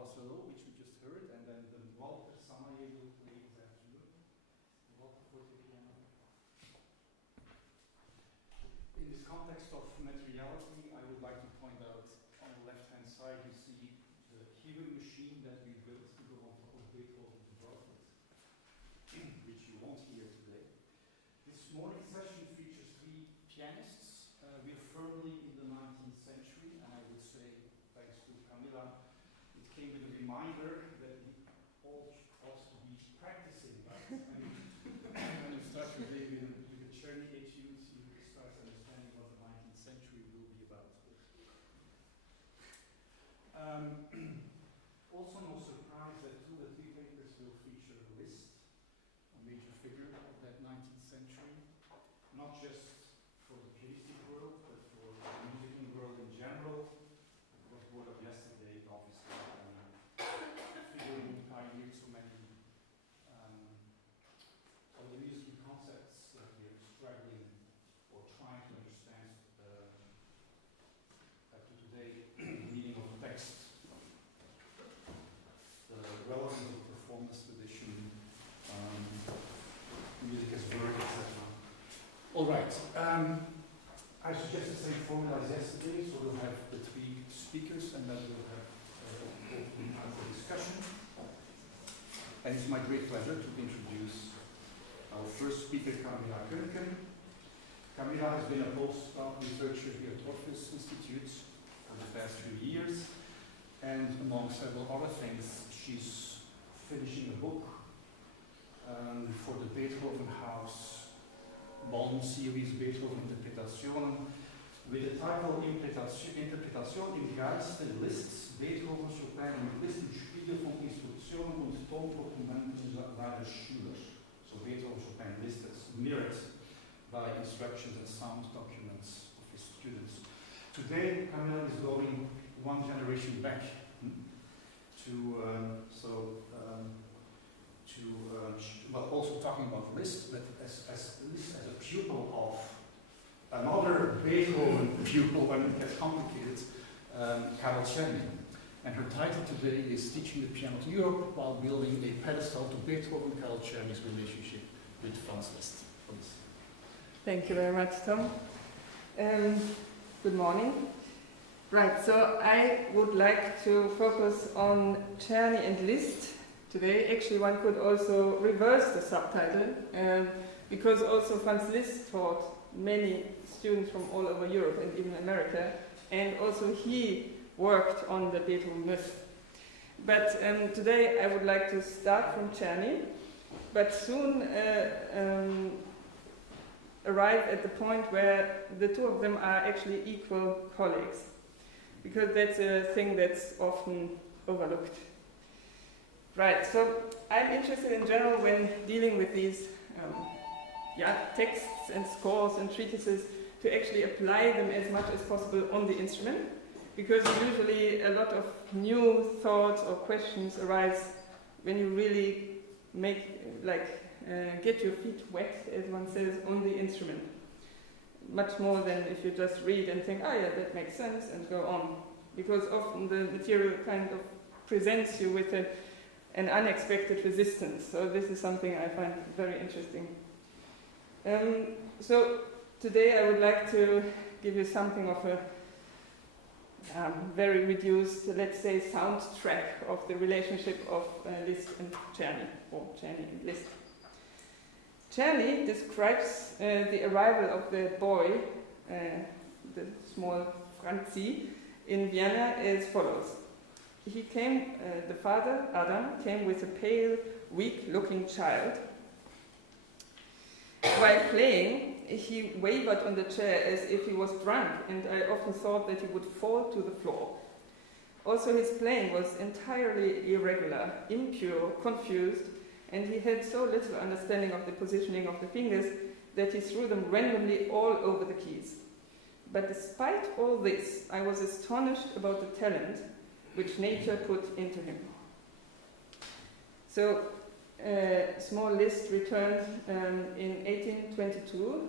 László, which we just heard, and then the Walter Samaye will play this afternoon. Walter forte piano. In this context of materiality, I would like to point out on the left-hand side you see the hearing machine that we built to go on top of Beethoven's Orpheus, which you won't hear today. This morning's session features three pianists. We're firmly in the 19th century, and I would say, thanks to Camilla, it came with a reminder that we all ought to be practicing that. When you start your day with the Czerny etudes, you start understanding what the 19th century will be about. Also no surprise that two of the three papers will feature Liszt, a major figure of that 19th century, not just for the pianistic world, but for the music world in general. It was brought up yesterday, obviously, figure who pioneered so many of the musical concepts that we are struggling or trying to understand to today, the meaning of the text, the relevance of performance tradition, music as word, etc. All right. I suggested the same formula as yesterday, so we'll have the three speakers and then we'll have open time for discussion. And it's my great pleasure to introduce our first speaker, Camilla Köhnken. Camilla has been a postdoc researcher here at Orpheus Instituut for the past few years, and among several other things, she's finishing a book for the Beethoven House Bonn series, Beethoven Interpretationen, with the title Interpretation im Geiste Listz, Beethoven, Chopin und Liszt im Spiegel von Instruktionen und Tondokumenten seines Schülers. So Beethoven, Chopin, Liszt is mirrored by instructions and sound documents of his students. Today, Camilla is going one generation back well, also talking about Liszt, but as Liszt as a pupil of another Beethoven pupil, when it gets complicated, Czerny. And her title today is Teaching the Piano to Europe while building a pedestal to Beethoven, Czerny's relationship with Franz Liszt. Please. Thank you very much, Tom. Good morning. Right, so I would like to focus on Czerny and Liszt today. Actually, one could also reverse the subtitle, because also Franz Liszt taught many students from all over Europe and even America, and also he worked on the Beethoven myth. But today I would like to start from Czerny, but soon arrive at the point where the two of them are actually equal colleagues, because that's a thing that's often overlooked. Right, so I'm interested in general when dealing with these texts and scores and treatises to actually apply them as much as possible on the instrument, because usually a lot of new thoughts or questions arise when you really get your feet wet, as one says, on the instrument. Much more than if you just read and think, oh yeah, that makes sense, and go on. Because often the material kind of presents you with an unexpected resistance. So this is something I find very interesting. So today I would like to give you something of a very reduced, let's say, soundtrack of the relationship of Liszt and Czerny, or Czerny and Liszt. Czerny describes the arrival of the boy, the small Franzi, in Vienna as follows. He came, the father, Adam, came with a pale, weak-looking child. While playing, he wavered on the chair as if he was drunk, and I often thought that he would fall to the floor. Also, his playing was entirely irregular, impure, confused, and he had so little understanding of the positioning of the fingers that he threw them randomly all over the keys. But despite all this, I was astonished about the talent which nature put into him. So, small Liszt returned in 1822.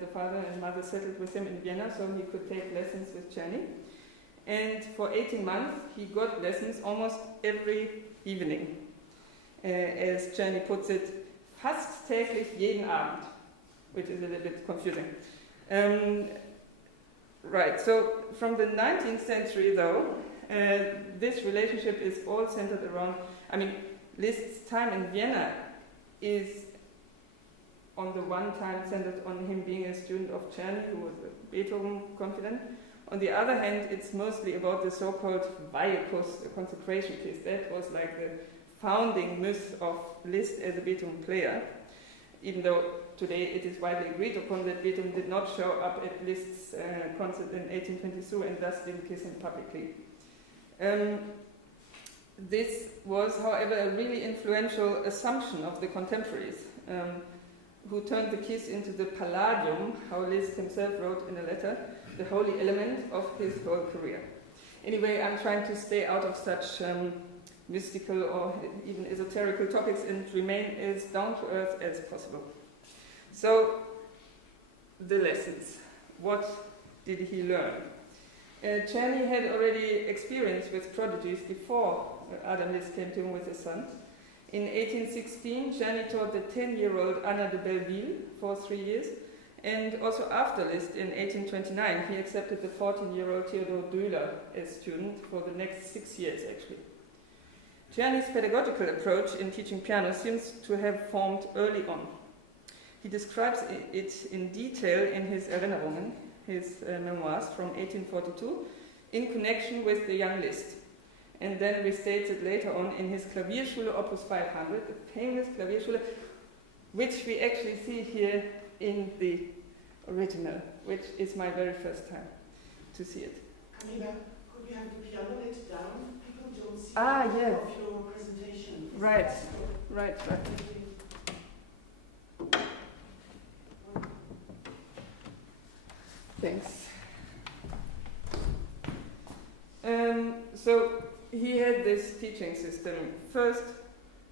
The father and mother settled with him in Vienna so he could take lessons with Czerny. and for 18 months he got lessons almost every evening. As Czerny puts it, fast täglich jeden Abend, which is a little bit confusing. Right, so from the 19th century though, this relationship is all centered around, Liszt's time in Vienna is on the one time centered on him being a student of Czerny, who was a Beethoven confidant. On the other hand, it's mostly about the so-called Weihekuss, the consecration kiss. That was like the founding myth of Liszt as a Beethoven player, even though today it is widely agreed upon that Beethoven did not show up at Liszt's concert in 1822 and thus didn't kiss him publicly. This was, however, a really influential assumption of the contemporaries, who turned the kiss into the palladium, how Liszt himself wrote in a letter, the holy element of his whole career. Anyway, I'm trying to stay out of such mystical or even esoterical topics and remain as down to earth as possible. So, the lessons. What did he learn? Czerny had already experience with prodigies before Adam Liszt came to him with his son. In 1816, Czerny taught the 10-year-old Anna de Belleville for 3 years, and also after Liszt, in 1829, he accepted the 14-year-old Theodor Döhler as student for the next 6 years, actually. Czerny's pedagogical approach in teaching piano seems to have formed early on. He describes it in detail in his Erinnerungen, his memoirs from 1842, in connection with the young Liszt, and then restates it later on in his Klavierschule Opus 500, the famous Klavierschule, which we actually see here in the original, which is my very first time to see it. Camilla, could we have the piano lit down? People don't see yeah. of your presentation. Right. Thanks. So he had this teaching system. First,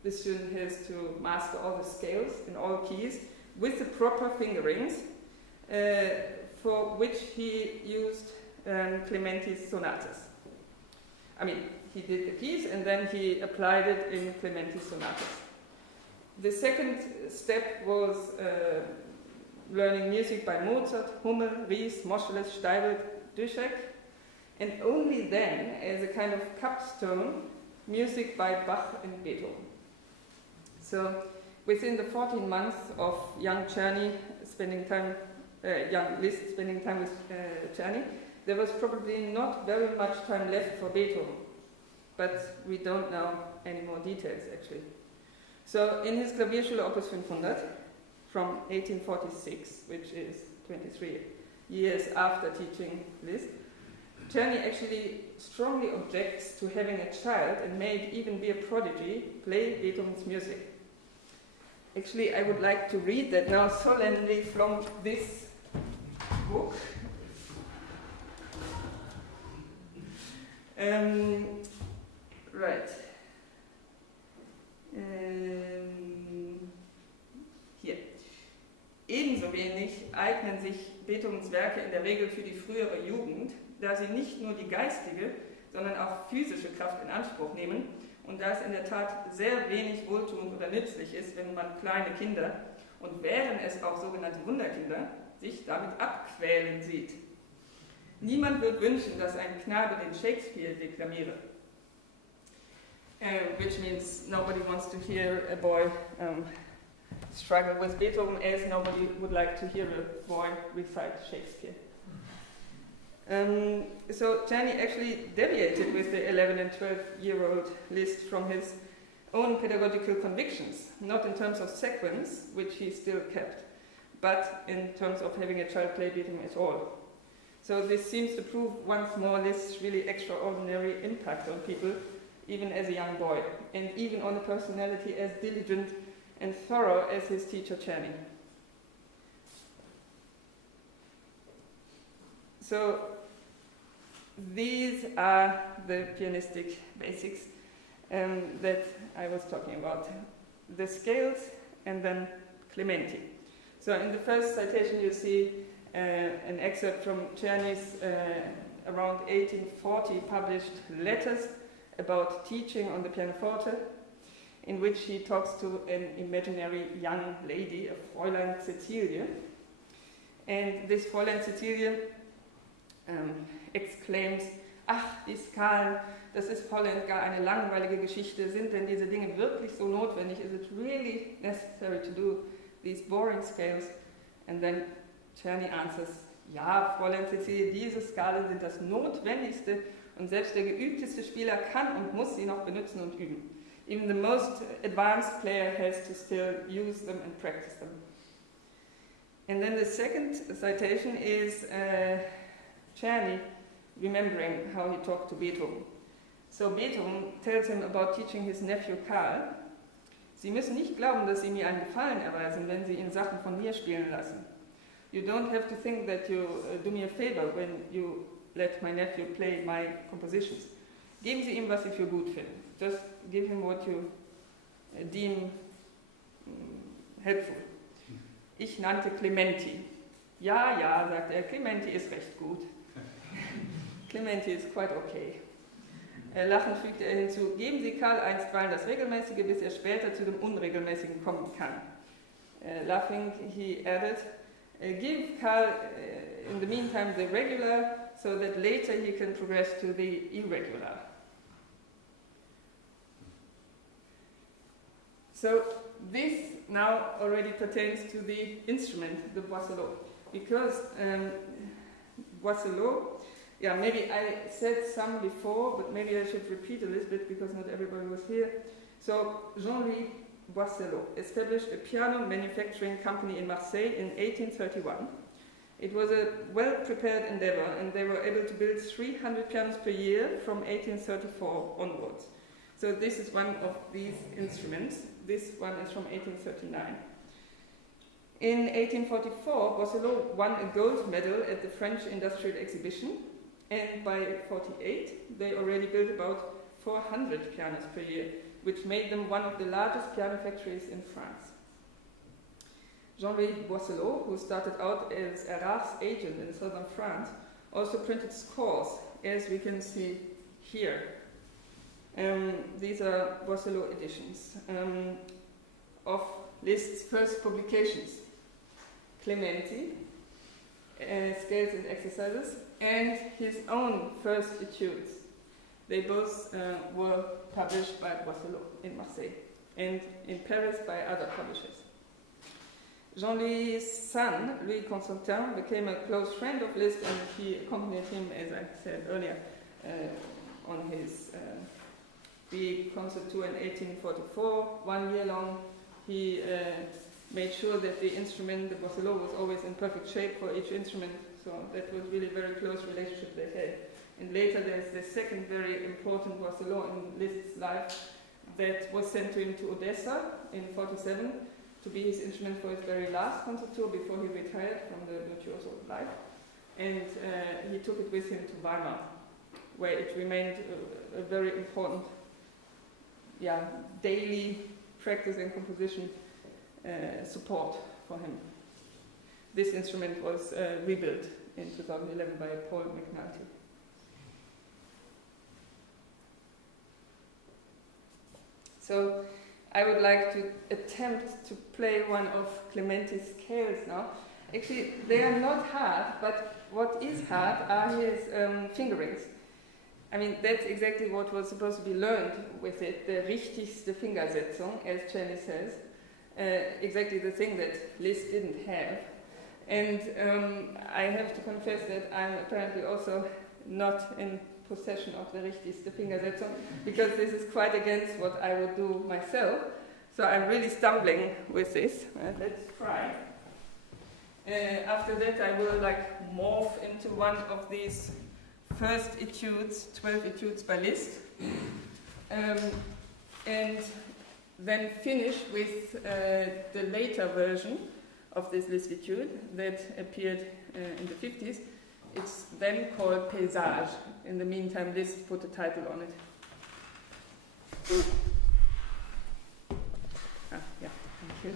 the student has to master all the scales in all keys with the proper fingerings, for which he used Clementi's sonatas. He did the keys and then he applied it in Clementi's sonatas. The second step was learning music by Mozart, Hummel, Ries, Moscheles, Steibelt, Duschek, and only then, as a kind of capstone, music by Bach and Beethoven. So, within the 14 months of young Liszt spending time with Czerny, there was probably not very much time left for Beethoven, but we don't know any more details actually. So, in his Klavierschule Opus 500, from 1846, which is 23 years after teaching Liszt, Czerny actually strongly objects to having a child, and may it even be a prodigy, play Beethoven's music. Actually, I would like to read that now solemnly from this book. Right. Hier. Ebenso wenig eignen sich Beethovens Werke in der Regel für die frühere Jugend, da sie nicht nur die geistige, sondern auch physische Kraft in Anspruch nehmen und da es in der Tat sehr wenig wohltuend oder nützlich ist, wenn man kleine Kinder, und wären es auch sogenannte Wunderkinder, sich damit abquälen sieht. Niemand wird wünschen, dass ein Knabe den Shakespeare deklamiere. Which means nobody wants to hear a boy struggle with Beethoven, as nobody would like to hear a boy recite Shakespeare. So Czerny actually deviated with the 11 and 12-year-old Liszt from his own pedagogical convictions, not in terms of sequence, which he still kept, but in terms of having a child play Beethoven at all. So this seems to prove once more Liszt's really extraordinary impact on people, even as a young boy, and even on a personality as diligent and thorough as his teacher Czerny. So these are the pianistic basics that I was talking about. The scales and then Clementi. So in the first citation you see an excerpt from Czerny's around 1840 published letters about teaching on the pianoforte, in which he talks to an imaginary young lady, a Fräulein Cäcilie. And this Fräulein Cäcilie exclaims, ach, die Skalen, das ist voll und gar eine langweilige Geschichte. Sind denn diese Dinge wirklich so notwendig? Is it really necessary to do these boring scales? And then Czerny answers, ja, Fräulein Cäcilie, diese Skalen sind das Notwendigste und selbst der geübteste Spieler kann und muss sie noch benutzen und üben. Even the most advanced player has to still use them and practice them. And then the second citation is Czerny remembering how he talked to Beethoven. So Beethoven tells him about teaching his nephew Karl. Sie müssen nicht glauben, dass Sie mir einen Gefallen erweisen, wenn Sie ihn Sachen von mir spielen lassen. You don't have to think that you do me a favor when you let my nephew play my compositions. Geben Sie ihm, was Sie für gut finden. Just give him what you deem helpful. Ich nannte Clementi. Ja, ja, sagt er, Clementi ist recht gut. Clementi is quite okay. Lachend fügte er hinzu, geben Sie Karl einstweilen das Regelmäßige, bis er später zu dem Unregelmäßigen kommen kann. Laughing, he added, give Karl in the meantime the regular, so that later he can progress to the irregular. So this now already pertains to the instrument, the boisselot, because boisselot, yeah, maybe I said some before, but maybe I should repeat a little bit because not everybody was here. So Jean-Louis Boisselot established a piano manufacturing company in Marseille in 1831. It was a well-prepared endeavor, and they were able to build 300 pianos per year from 1834 onwards. So this is one of these instruments. This one is from 1839. In 1844, Boisselot won a gold medal at the French Industrial Exhibition, and by 1948, they already built about 400 pianos per year, which made them one of the largest piano factories in France. Jean-Louis Boisselot, who started out as Erard's agent in southern France, also printed scores, as we can see here. These are Boisselot editions of Liszt's first publications, Clementi, Scales and Exercises, and his own first etudes. They both were published by Boisselot in Marseille and in Paris by other publishers. Jean-Louis' son, Louis Constantin, became a close friend of Liszt, and he accompanied him, as I said earlier, on his big concert tour in 1844. 1 year long, he made sure that the instrument, the Boisselot, was always in perfect shape for each instrument. So that was really a very close relationship they had. And later there's the second very important Boisselot in Liszt's life that was sent to him to Odessa in 1947 to be his instrument for his very last concert tour before he retired from the virtuoso life. And he took it with him to Weimar, where it remained a very important daily practice and composition support for him. This instrument was rebuilt in 2011 by Paul McNulty. So I would like to attempt to play one of Clementi's scales now. Actually, they are not hard, but what is hard are his fingerings. I mean, that's exactly what was supposed to be learned with it, the richtigste Fingersetzung, as Czerny says. Exactly the thing that Liszt didn't have. And I have to confess that I'm apparently also not in possession of the richtigste Fingersetzung, because this is quite against what I would do myself. So I'm really stumbling with this. Let's try. After that, I will morph into one of these first etudes, 12 etudes by Liszt, and then finish with the later version of this Liszt etude that appeared in the 50s. It's then called Paysage. In the meantime, Liszt put a title on it. Thank you.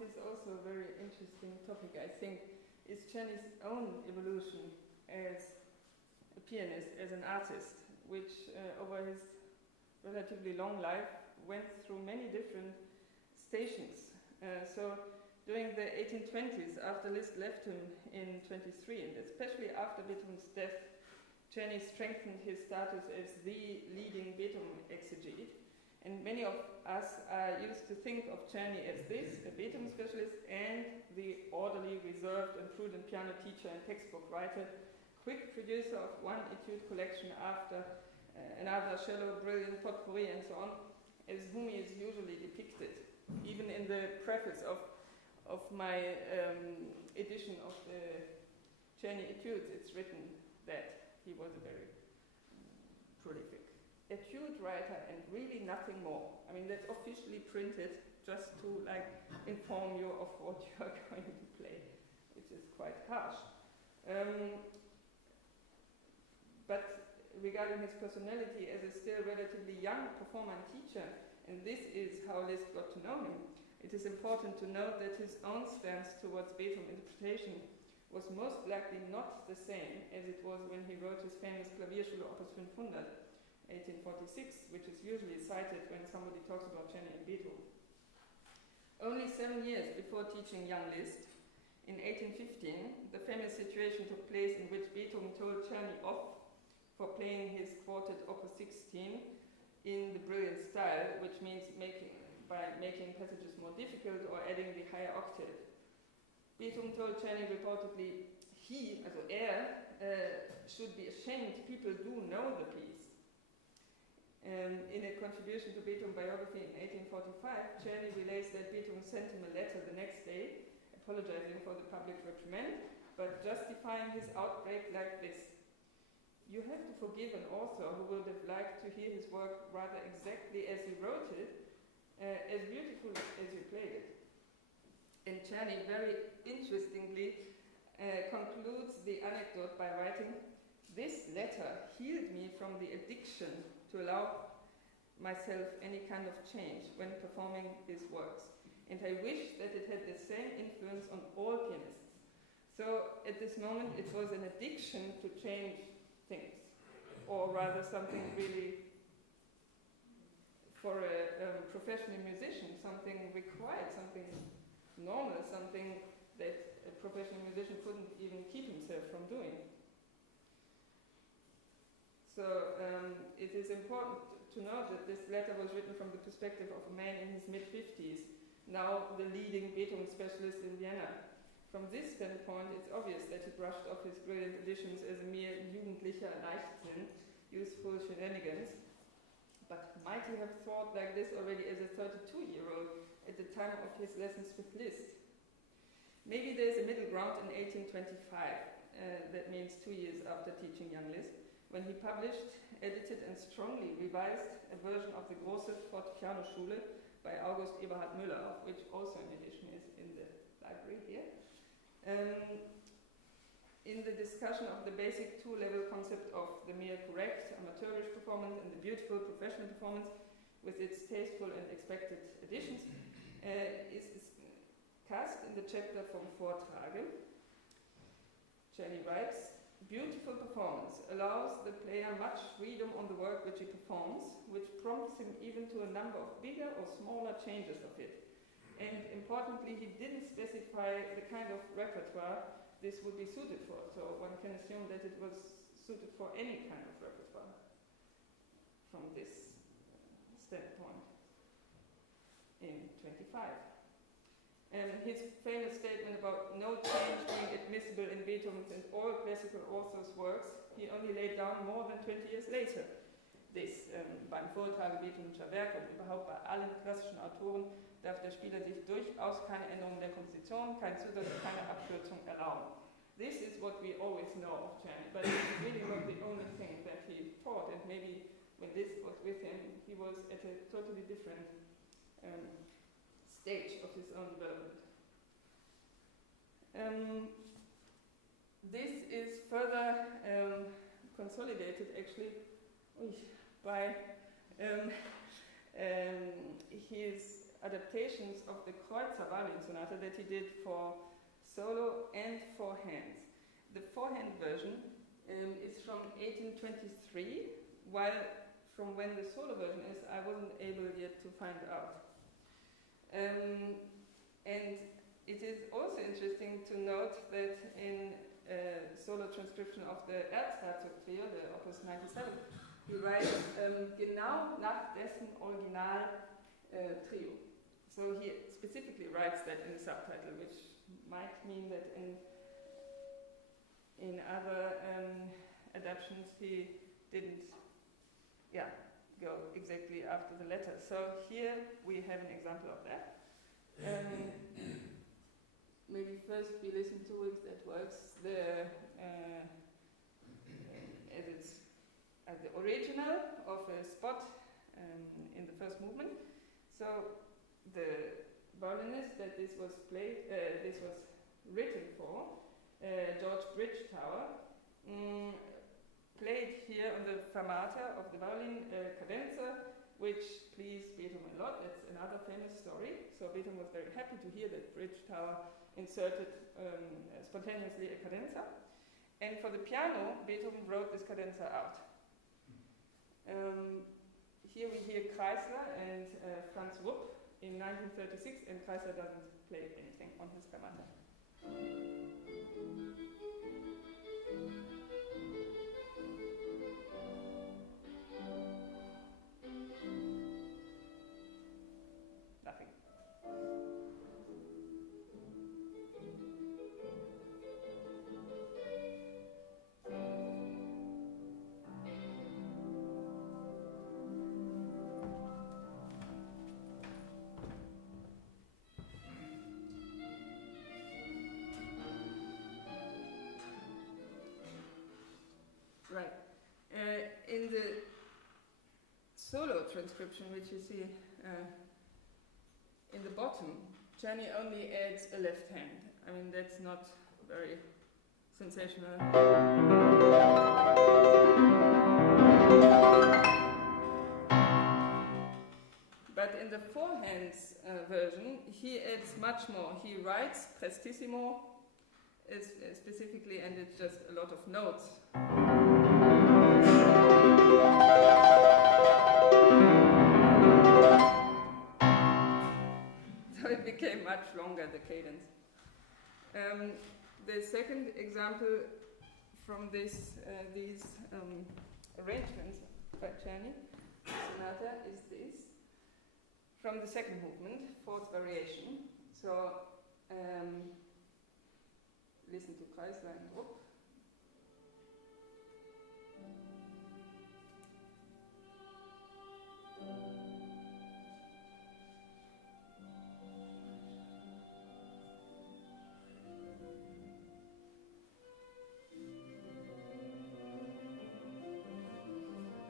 what is also a very interesting topic, I think, is Czerny's own evolution as a pianist, as an artist, which over his relatively long life went through many different stations. So during the 1820s, after Liszt left him in 23, and especially after Beethoven's death, Czerny strengthened his status as the leading Beethoven exegete. And many of us are used to think of Czerny as this, a Beethoven specialist, and the orderly, reserved, and prudent piano teacher and textbook writer, quick producer of one etude collection after another, shallow, brilliant potpourri, and so on, as whom he is usually depicted. Even in the preface of my edition of the Czerny etudes, it's written that he was a very prolific etude writer and really nothing more. I mean, that's officially printed just to inform you of what you are going to play, which is quite harsh. But regarding his personality as a still relatively young performer and teacher, and this is how Liszt got to know him, it is important to note that his own stance towards Beethoven interpretation was most likely not the same as it was when he wrote his famous Klavierschule Opus 500, 1846, which is usually cited when somebody talks about Czerny and Beethoven. Only 7 years before teaching young Liszt, in 1815, the famous situation took place in which Beethoven told Czerny off for playing his quartet Opus 16 in the brilliant style, which means by making passages more difficult or adding the higher octave. Beethoven told Czerny reportedly, he, also should be ashamed, people do know the piece. In a contribution to Beethoven biography in 1845, Czerny relates that Beethoven sent him a letter the next day, apologizing for the public reprimand, but justifying his outbreak like this. You have to forgive an author who would have liked to hear his work rather exactly as he wrote it, as beautiful as you played it. And Czerny very interestingly concludes the anecdote by writing, this letter healed me from the addiction to allow myself any kind of change when performing his works. And I wish that it had the same influence on all pianists. So at this moment it was an addiction to change things, or rather something really, for a professional musician, something required, something normal, something that a professional musician couldn't even keep himself from doing. So it is important to note that this letter was written from the perspective of a man in his mid-50s, now the leading Beethoven specialist in Vienna. From this standpoint, it's obvious that he brushed off his brilliant editions as a mere jugendlicher Leichtsinn, useful shenanigans. But might he have thought like this already as a 32-year-old at the time of his lessons with Liszt? Maybe there's a middle ground in 1825, that means 2 years after teaching young Liszt, when he published, edited and strongly revised a version of the Große Fortepianoschule by August Eberhard Müller, of which also an edition is in the library here. In the discussion of the basic two-level concept of the mere correct amateurish performance and the beautiful professional performance with its tasteful and expected additions is discussed in the chapter from Vortrage. Czerny writes, beautiful performance allows the player much freedom on the work which he performs, which prompts him even to a number of bigger or smaller changes of it. And importantly, he didn't specify the kind of repertoire this would be suited for, so one can assume that it was suited for any kind of repertoire from this standpoint in 25. And his famous statement about no change being admissible in Beethoven's and all classical authors' works, he only laid down more than 20 years later. This, beim Vortrag Beethovenscher Werke und überhaupt bei allen klassischen Autoren darf der Spieler sich durchaus keine Änderung der Komposition, kein Zusatz, keine Abkürzung erlauben. This is what we always know of Czerny, but it's really not the only thing that he taught, and maybe when Liszt was with him, he was at a totally different stage of his own development. This is further consolidated actually by his adaptations of the Kreutzer violin sonata that he did for solo and for hands. The four-hand version is from 1823, while from when the solo version is, I wasn't able yet to find out. And it is also interesting to note that in solo transcription of the Erzherzog trio, the Opus 97, he writes genau nach dessen Original trio. So he specifically writes that in the subtitle, which might mean that in other adaptations he didn't go exactly after the letter. So here we have an example of that. Maybe first we listen to it that works as it's the original of a spot in the first movement. So the violinist that this was written for, George Bridgetower, played here on the fermata of the violin cadenza, which pleased Beethoven a lot. That's another famous story. So Beethoven was very happy to hear that Bridgetower inserted spontaneously a cadenza. And for the piano, Beethoven wrote this cadenza out. Here we hear Kreisler and Franz in 1936, and Kreisler doesn't play anything on his fermata. Nothing. Right. In the solo transcription, which you see in the bottom, Czerny only adds a left hand. I mean, that's not very sensational. But in the four hands version, he adds much more. He writes prestissimo specifically, and it's just a lot of notes. So it became much longer, the cadence. The second example from these arrangements by Czerny sonata is this, from the second movement, fourth variation. So listen to Kreisler and Rupp.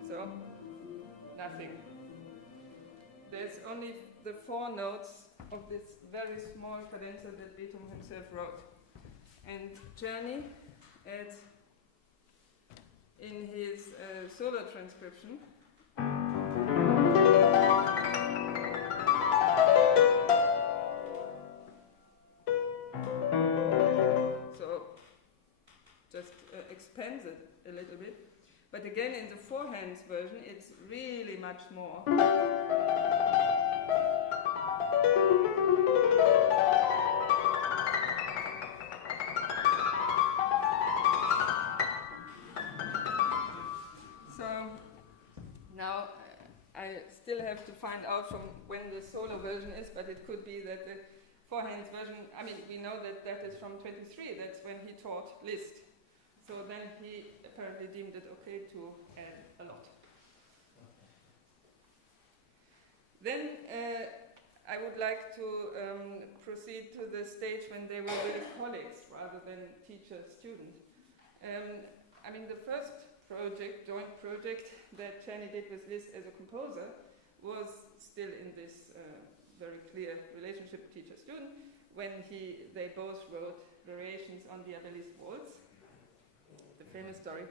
So, nothing. There's only the four notes of this very small cadenza that Beethoven himself wrote. And Czerny adds in his solo transcription so just expands it a little bit. But again, in the four hands version, it's really much more. So now I still have to find out from when the solo version is, but it could be that the four hands version, I mean, we know that that is from 23, that's when he taught Liszt. So then he apparently deemed it okay to add a lot. Then I would like to proceed to the stage when they were really colleagues rather than teacher-student. I mean, the first project, joint project that Czerny did with Liszt as a composer was still in this very clear relationship teacher-student when they both wrote variations on the Liszt waltz. The famous story.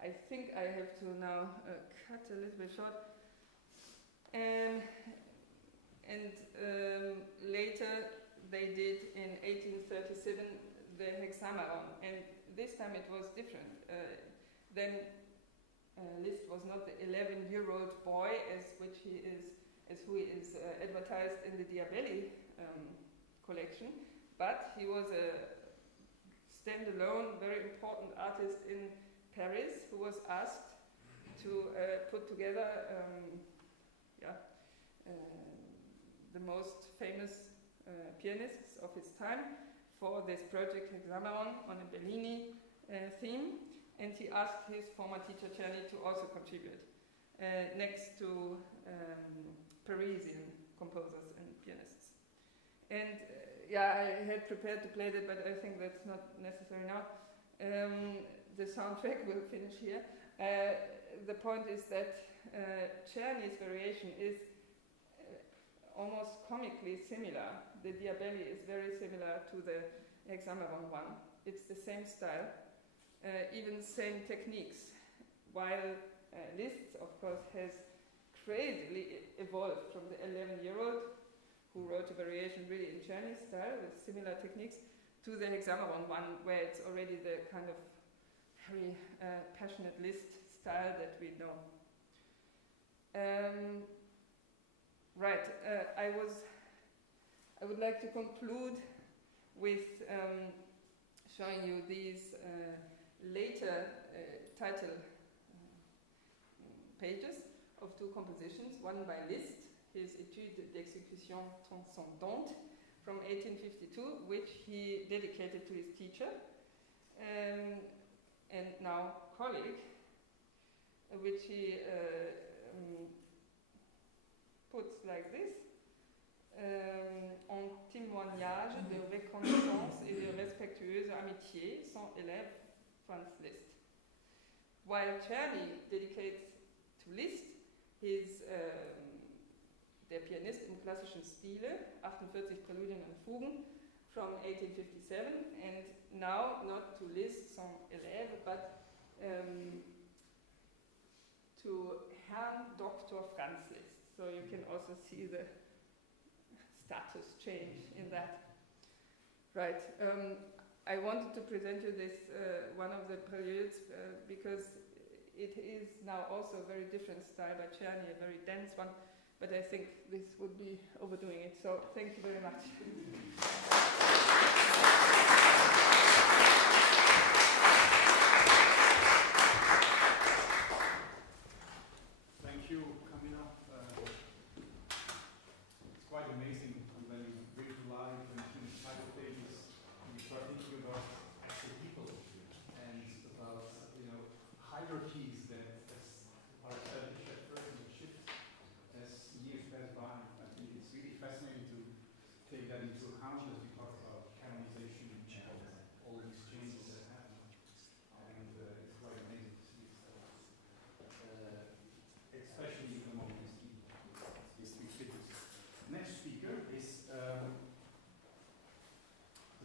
I think I have to now cut a little bit short. and later they did in 1837 the Hexameron, and this time it was different. Then Liszt was not the 11-year-old boy as who is advertised in the Diabelli collection, but he was a standalone, very important artist in Paris who was asked to put together the most famous pianists of his time for this project Hexameron on a Bellini theme, and he asked his former teacher Czerny to also contribute next to Parisian composers and pianists. And I had prepared to play that, but I think that's not necessary now. The soundtrack will finish here. The point is that Czerny's variation is almost comically similar. The Diabelli is very similar to the Hexameron one. It's the same style, even same techniques, while Liszt, of course, has crazily evolved from the 11-year-old who wrote a variation really in Czerny's style with similar techniques to the Hexameron one, where it's already the kind of very passionate Liszt style that we know. I would like to conclude with showing you these later title pages of two compositions, one by Liszt, his Étude d'exécution transcendante from 1852, which he dedicated to his teacher and now colleague, which he puts like this, en témoignage de reconnaissance et de respectueuse amitié, son élève Franz Liszt. While Czerny dedicates to Liszt his Der Pianist im klassischen Stile, 48 Präludien und Fugen, from 1857, and now not to Liszt, son élève, but to Herrn Dr. Franz Liszt. So you can also see the status change in that. Right. I wanted to present you this one of the preludes because it is now also a very different style by Czerny, a very dense one, but I think this would be overdoing it. So thank you very much. Thank you, Camilla. It's quite amazing when you read live and finish title pages and you start thinking about actual people and about hierarchies that are established at first and shift as years pass by. I think it's really fascinating to take that into account as we talk about canonization and all these changes that happen. And it's quite amazing to see especially among these three figures. Next speaker is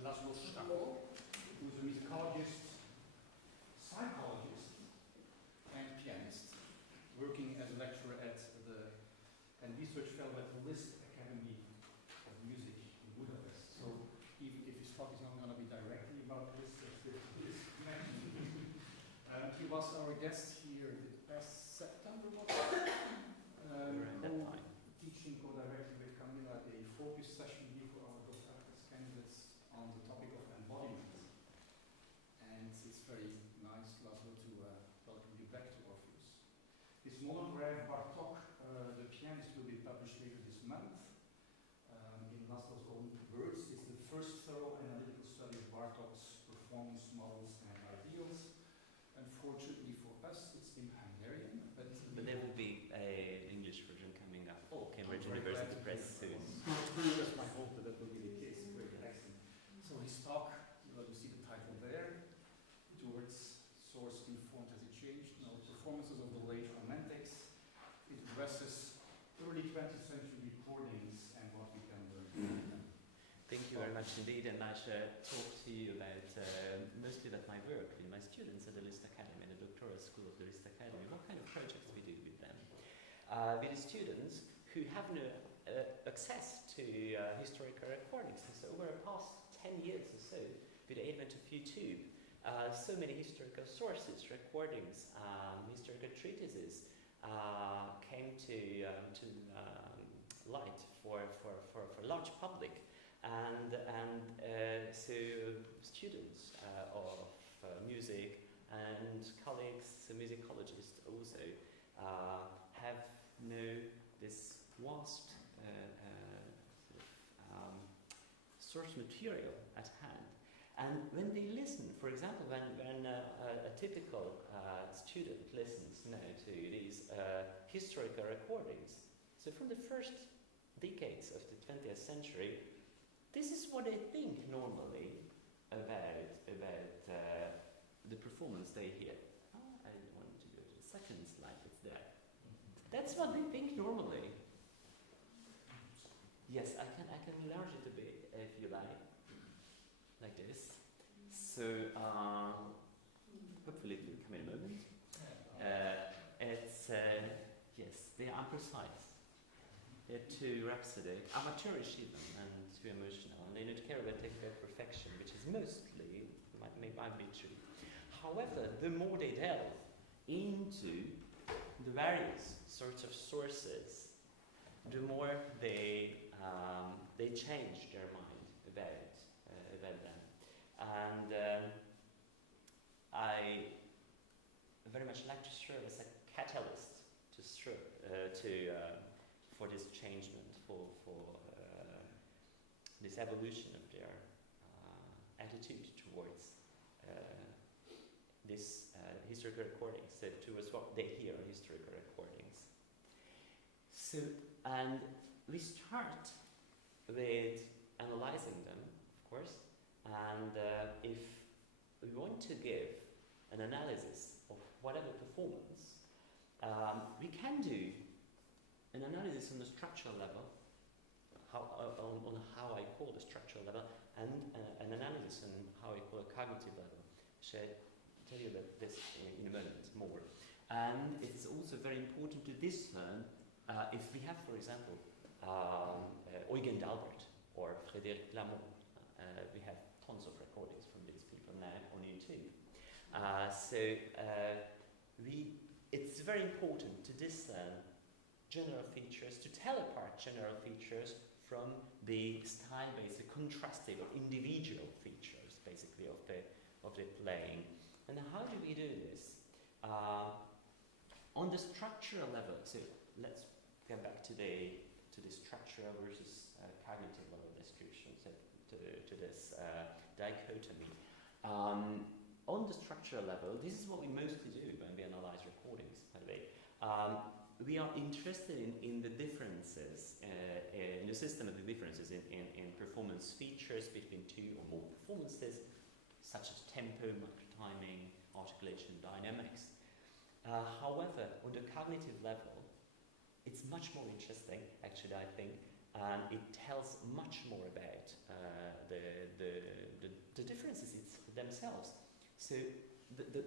László Stachó, who's a musicologist, psychologist, and pianist, working as a lecturer at and research fellow at the Liszt Academy of Music in Budapest. So even if his talk is not going to be directly about Liszt, he was our guest here last September, teaching co-directly with Camilla a focus session here for our doctoral candidates on the topic of embodiment. And it's very nice, László, to welcome you back to Orpheus. His monograph, Bartók, the pianist, will be published later this month. In László's own words, it's the first thorough analytical study of Bartók's performance models and ideals. Unfortunately for us, it's in Hungarian, but there will be an English version coming up. Cambridge University Press soon. That's my hope that will be the case. Very excellent. So his talk, you see the title there, towards source informed has it changed? Performances of the late Romantics. It addresses early 20th century recordings and what we can learn from them. Thank you very much indeed, and I shall talk to you about mostly about my work with my students at the Liszt Academy, the doctoral school of the Liszt Academy, what kind of projects we do with them. With the students who have no access to historical recordings. And so over the past 10 years or so, with the advent of YouTube, so many historical sources, recordings, historical treatises came to light for large public, and so students of music and colleagues, musicologists also have this vast source material at hand. And when they listen, for example, when a typical student listens to these historical recordings, so from the first decades of the 20th century, this is what they think normally about the performance they hear. Oh, I want to go to the second slide, it's there. That's what they think normally. Yes, I can enlarge it a bit if you like this. So hopefully it will come in a moment. It's yes, they are imprecise. They're too rhapsodic, amateurish even, and too emotional. And they don't care about technical perfection, which is mostly might be true. However, the more they delve into the various sorts of sources, the more they change their mind about them. And I very much like to serve as a catalyst for this changement, for this evolution of their attitude towards this historical recordings, towards what they hear on historical recordings. So, and we start with analyzing them, of course, and if we want to give an analysis of whatever performance, we can do an analysis on the structural level, on how I call the structural level, and an analysis on how I call a cognitive level. Shall I tell you about this in a moment more? And it's also very important to discern if we have, for example, Eugen d'Albert or Frédéric Lamont. We have tons of recordings from these people now on YouTube. It's very important to discern general features, to tell apart general features from the style-based, the contrastive or individual features, basically, of the playing. And how do we do this? On the structural level, so let's get back to the structural versus cognitive level description, so to this dichotomy. On the structural level, this is what we mostly do when we analyze recordings, by the way. We are interested in the differences, in the system of the differences in performance features between two or more performances, such as tempo, microtiming, articulation, dynamics. However, on the cognitive level, it's much more interesting, actually, I think, and it tells much more about the differences themselves. So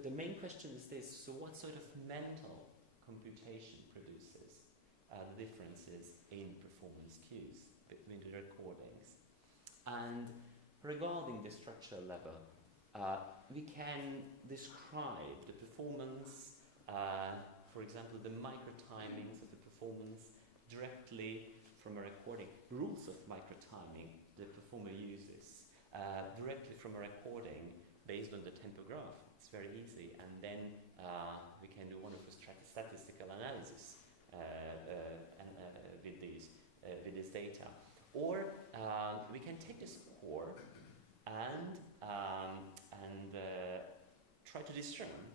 the main question is this: so what sort of mental computation produces the differences in performance cues between the recordings? And regarding the structural level, we can describe the performance, for example, the microtimings of the performance directly from a recording. Rules of microtiming the performer uses directly from a recording based on the tempograph. It's very easy, and then we can do wonderful statistical analysis with this data. Or we can take the score and try to discern,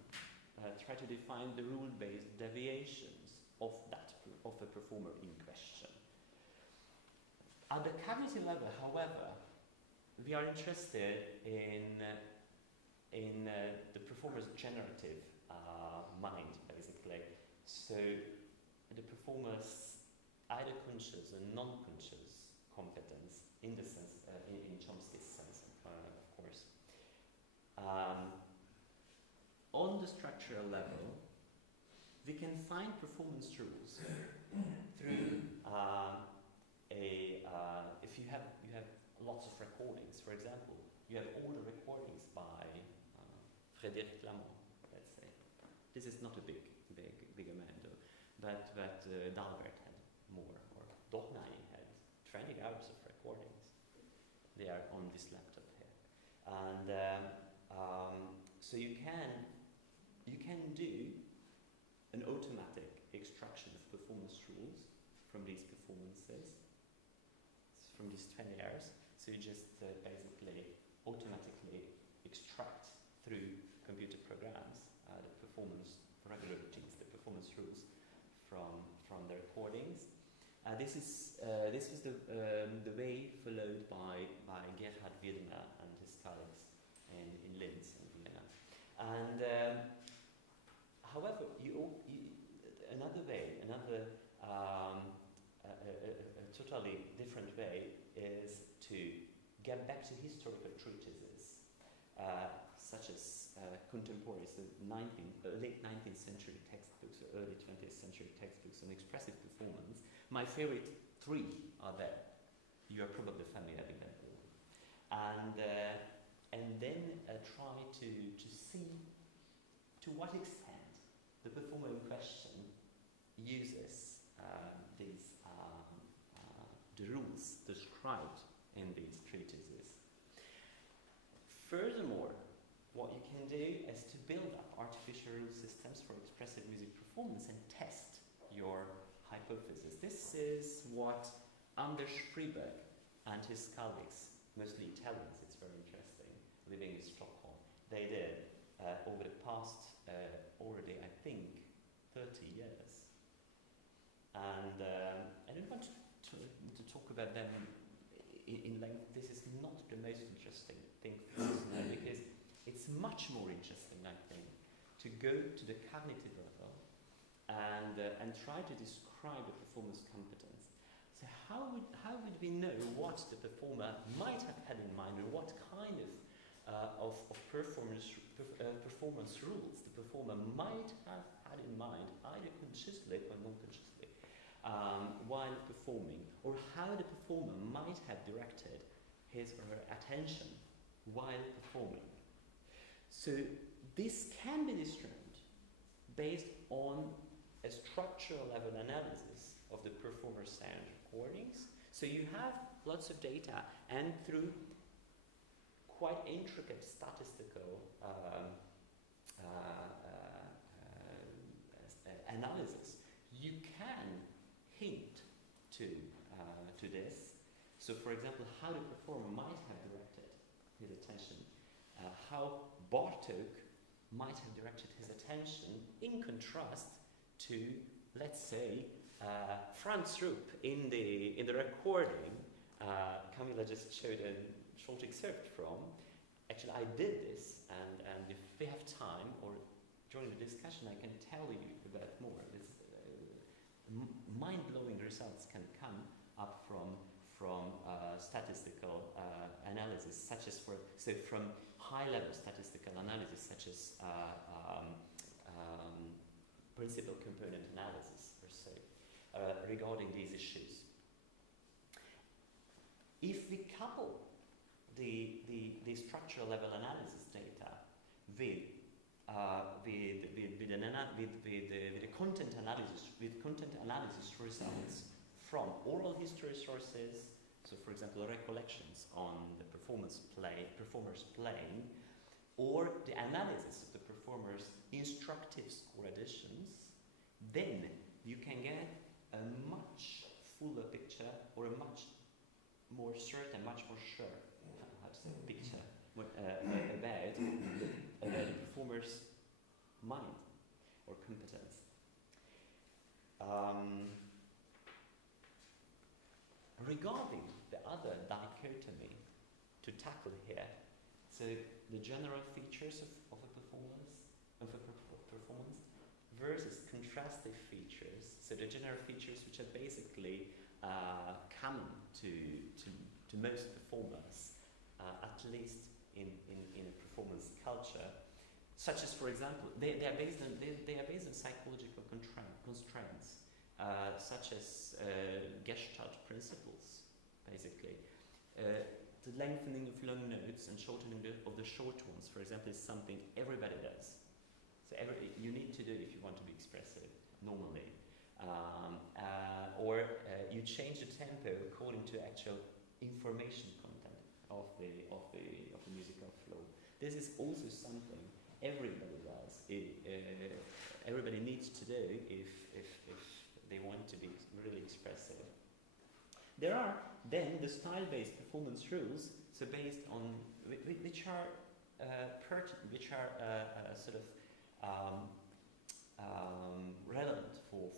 try to define the rule-based deviations of the performer in question. At the cognitive level, however, we are interested in the performer's generative mind, basically. So the performer's either conscious or non-conscious competence, in the sense, in Chomsky's sense, of course. On the structural level, we can find performance rules through if you have lots of recordings, for example, you have all the recordings by Frédéric Lamy, let's say. This is not a big amount, but Dalbert had more, or Dohnanyi had 20 hours of recordings. They are on this laptop here, and so you can do an automatic extraction of performance rules from these performances, from these 20 hours. So you just basically automatically extract through computer programs the performance regular routines, the performance rules from the recordings. This was the way followed by Gerhard Widmer and his colleagues in Linz and Vienna. And however, another way, a totally different way is to get back to historical treatises, such as contemporary, so late 19th century textbooks or early 20th century textbooks on expressive performance. My favorite three are there. You are probably familiar with them all. And then try to see to what extent the performer in question uses the rules described in these treatises. Furthermore, what you can do is to build up artificial rule systems for expressive music performance and test your hypothesis. This is what Anders Friberg and his colleagues, mostly Italians, it's very interesting, living in Stockholm, they did over the past already, I think, 30 years. And I don't want to talk about them in length. This is not the most interesting thing for us now, because it's much more interesting, I think, to go to the cognitive level and try to describe the performer's competence. So how would we know what the performer might have had in mind, or what kind of performance rules the performer might have had in mind, either consciously or non-consciously, while performing, or how the performer might have directed his or her attention while performing. So this can be discerned based on a structural level analysis of the performer's sound recordings. So you have lots of data, and through quite intricate statistical analysis, you can hint to this. So, for example, how the performer might have directed his attention, how Bartók might have directed his attention in contrast to, let's say, Franz in the recording Camilla just showed a short excerpt from. Actually, I did this, and if we have time, or during the discussion, I can tell you about more. This, mind-blowing results can come up from statistical analysis, such as from high-level statistical analysis, such as principal component analysis, per se, regarding these issues. If we couple the structural level analysis data with the content analysis results from oral history sources, so for example recollections on the performer's playing, or the analysis of the performer's instructive score additions, then you can get a much fuller picture, or a much more certain, much more sure, how to say, picture about the performer's mind or competence. Regarding the other dichotomy to tackle here, so the general features of a performance versus contrastive features, so the general features which are basically common to most performers, at least in a performance culture, such as, for example, they are based on psychological constraints. such as Gestalt principles, basically. The lengthening of long notes and shortening of the short ones, for example, is something everybody does. So you need to do if you want to be expressive normally. Or you change the tempo according to actual information content of the musical flow. This is also something everybody does. Everybody needs to do if they want to be really expressive. There are then the style-based performance rules, so based on which are sort of relevant for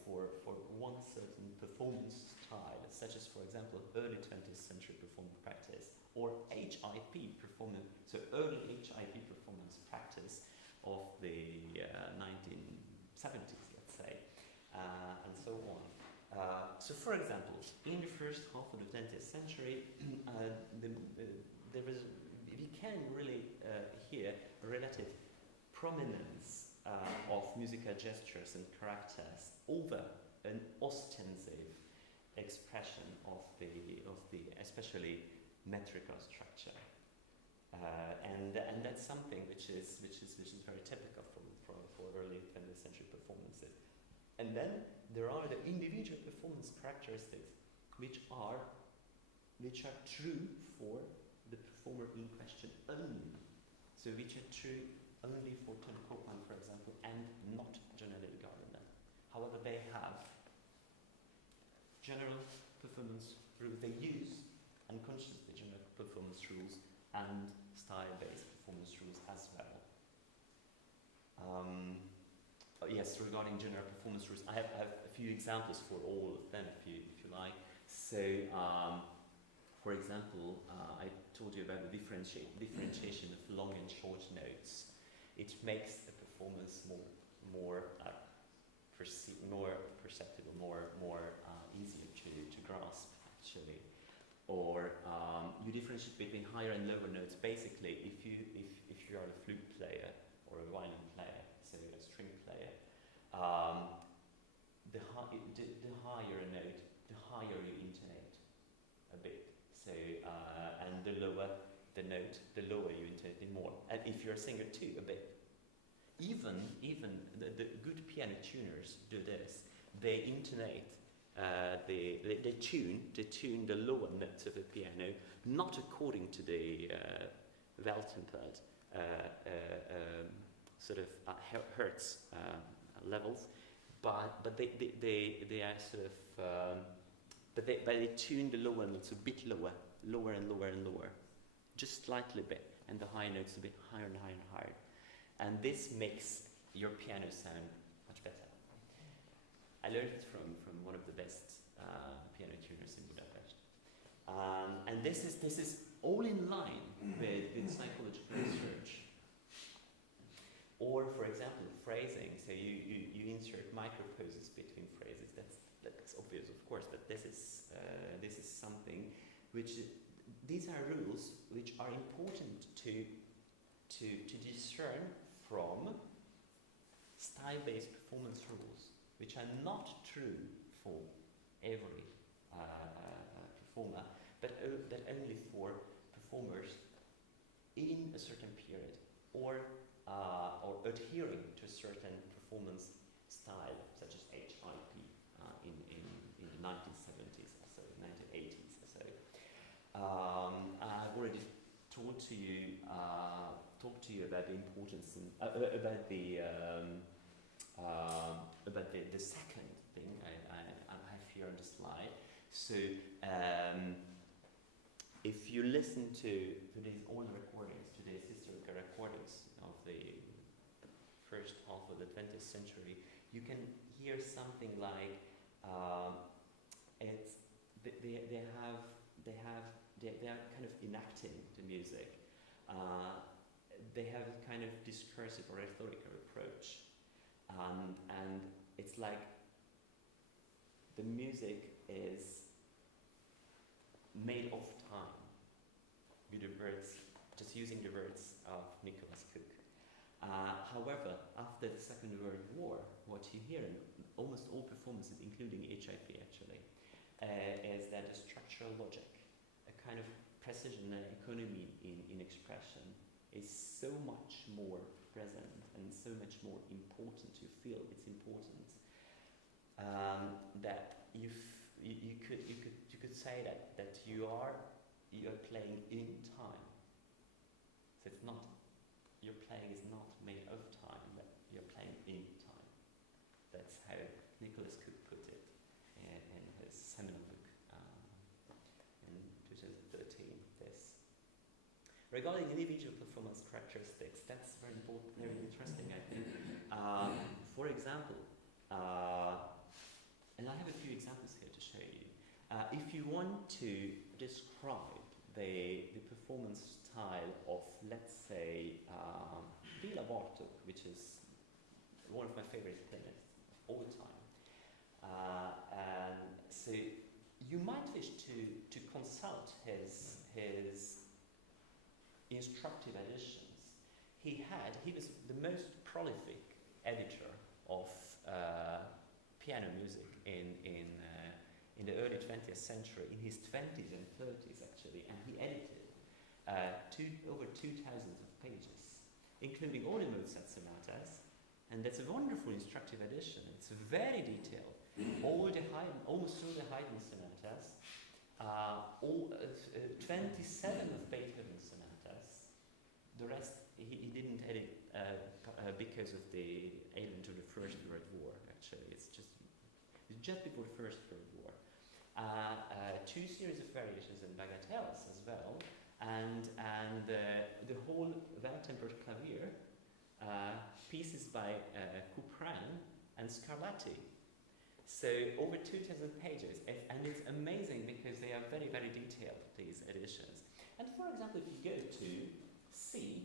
one certain performance style, such as, for example, early 20th century performance practice, or HIP performance, so early HIP performance practice of the 1970s, let's say, and so on. So, for example, in the first half of the 20th century, we can really hear a relative prominence of musical gestures and characters over an ostensive expression of the especially metrical structure, and that's something which is very typical for early 20th century performances. And then there are the individual performance characteristics which are true for the performer in question only. So which are true only for Tom Koopman, for example, and not generally regarded. However, they have general performance rules. They use unconsciously general performance rules and style-based performance rules as well. Yes, regarding general performance rules, I have a few examples for all of them, if you like. So, for example, I told you about the differentiation of long and short notes. It makes the performance more perceptible, more easier to grasp, actually. Or you differentiate between higher and lower notes. Basically, if you are a flute player or a violin player, say a string player, the higher a note, the higher you intonate a bit. So and the lower the note, the lower you intonate it more. And if you're a singer too, a bit. Even the good piano tuners do this. They intonate, they tune the lower notes of the piano, not according to the well-tempered sort of hertz levels, but they are sort of but they tune the lower notes a bit lower and lower, just slightly bit, and the high notes a bit higher and higher and higher. And this makes your piano sound much better. I learned it from one of the best piano tuners in Budapest. And this is all in line with psychological research. Or, for example, phrasing. So you insert micropauses between phrases. That's obvious, of course, but this is something which these are rules which are important to discern from style-based performance rules, which are not true for every performer, but only for performers in a certain period or adhering to a certain performance style, such as HIP in the 1970s or so, 1980s or so. I've already talked to you about the importance and about the second thing I have here on the slide. So if you listen to these old recordings, to these historical recordings of the first half of the 20th century, you can hear something like they are kind of enacting the music. They have a kind of discursive or rhetorical approach, and it's like the music is made of time with the words, just using the words of Nicholas Cook. However, after the Second World War, what you hear almost all performances, including HIP actually, is that the structural logic, a kind of precision and economy in expression, is so much more present and so much more important. You feel its importance that you could say that you are playing in time. So it's not, your playing is not made of time, but you're playing in time. That's how Nicholas could put it in his seminal book in 2013. This. Regarding individual performance characteristics, that's very important, very interesting, I think. For example, and I have a few examples here to show you. If you want to describe the performance style of, let's say, Béla Bartók, which is one of my favorite pianists of all time, and so you might wish to consult his instructive editions. He was the most prolific editor of piano music in the early 20th century, in his 20s and 30s actually, and he edited over 2,000 pages, including all the Mozart sonatas, and that's a wonderful instructive edition. It's very detailed. Almost all the Haydn sonatas, 27 of Beethoven sonatas. The rest he didn't edit because of the alien to the First World War. Actually, it's just before the First World War. 2 series of variations and bagatelles as well, and the whole well-tempered clavier, pieces by Couperin and Scarlatti. So over 2,000 pages, and it's amazing because they are very, very detailed, these editions. And for example, if you go to C,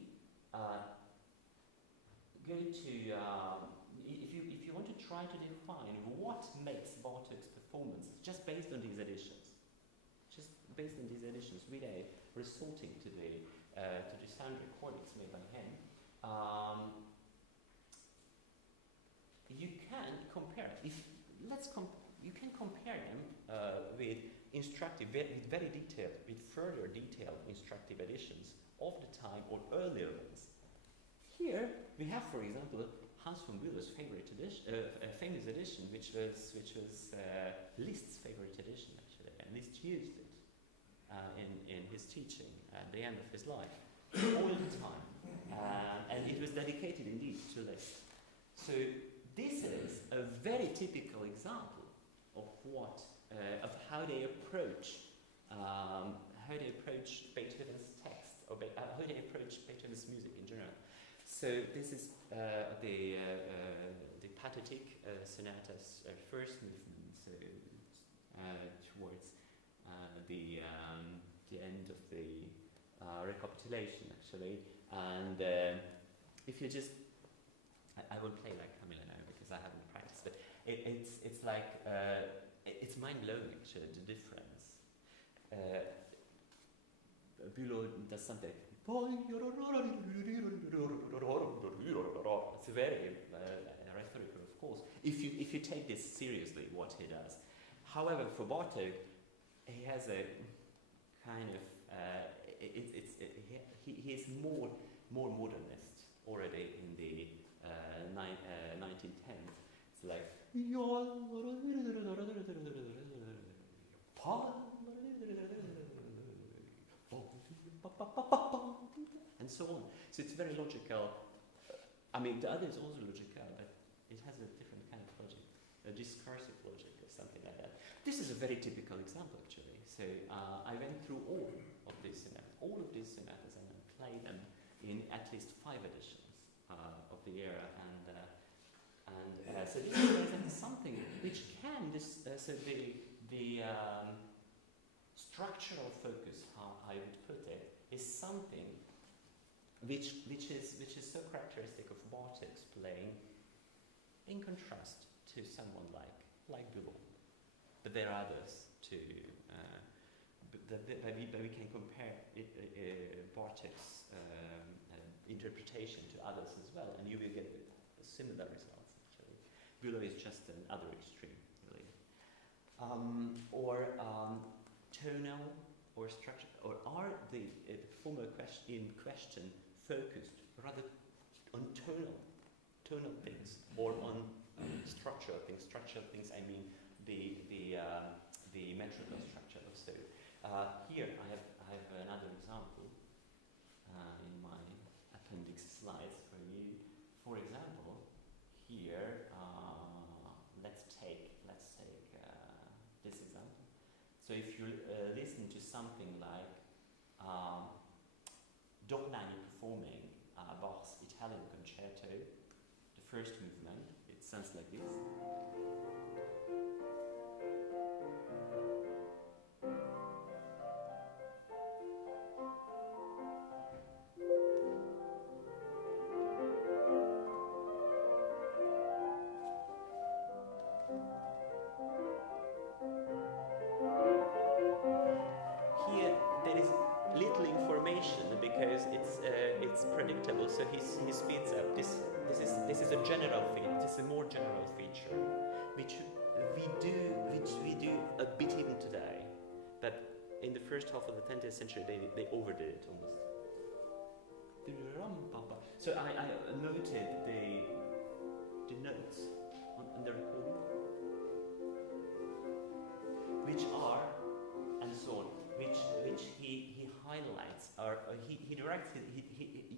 if you want to try to define what makes Bartók's performance, just based on these editions, without resorting to the sound recordings made by him, you can compare. You can compare them with very detailed, with further detailed instructive editions of the time or earlier ones. Here we have, for example, Hans von Bülow's famous edition, which was Liszt's favorite edition actually, and Liszt used it in his teaching at the end of his life all the time, and it was dedicated indeed to Liszt. So this is a very typical example of of how they approach Beethoven's text, or how they approach Beethoven's music in general. So this is the Pathetic sonatas first movement, so towards the end of the recapitulation actually, and if you just, I will play like Camilla now because I haven't practiced, but it's like it's mind blowing actually, the difference. Bülow does something. It's very rhetorical, of course, if you take this seriously, what he does. However, for Bartók, he has a kind of he is more modernist already in the 1910s. It's like and so on. So it's very logical. I mean, the other is also logical, but it has a different kind of logic, a discursive logic or something like that. This is a very typical example, actually. So I went through all of these sonatas, and I played them in at least 5 editions of the era, so this represents something which can so the structural focus, how I would put it, is something which is so characteristic of Bartók's playing, in contrast to someone like Bülow. But there are others too. But we can compare Bartók's interpretation to others as well, and you will get similar results actually. Below is just another extreme, really. Or tonal or structure, or are the performer in question focused rather on tonal things or on structural things? Structural things, I mean the metrical structure. So here I have another example in my appendix slides for you. For example, here let's take this example. So if you listen to something like Dohnányi performing Bach's Italian concerto, the first movement, it sounds like this. Predictable, so he speeds up. This is a general feature. This is a more general feature, which we do a bit even today, but in the first half of the 20th century they overdid it almost. So I noted the notes on the recording, which are and so on, which he highlights, or he directs.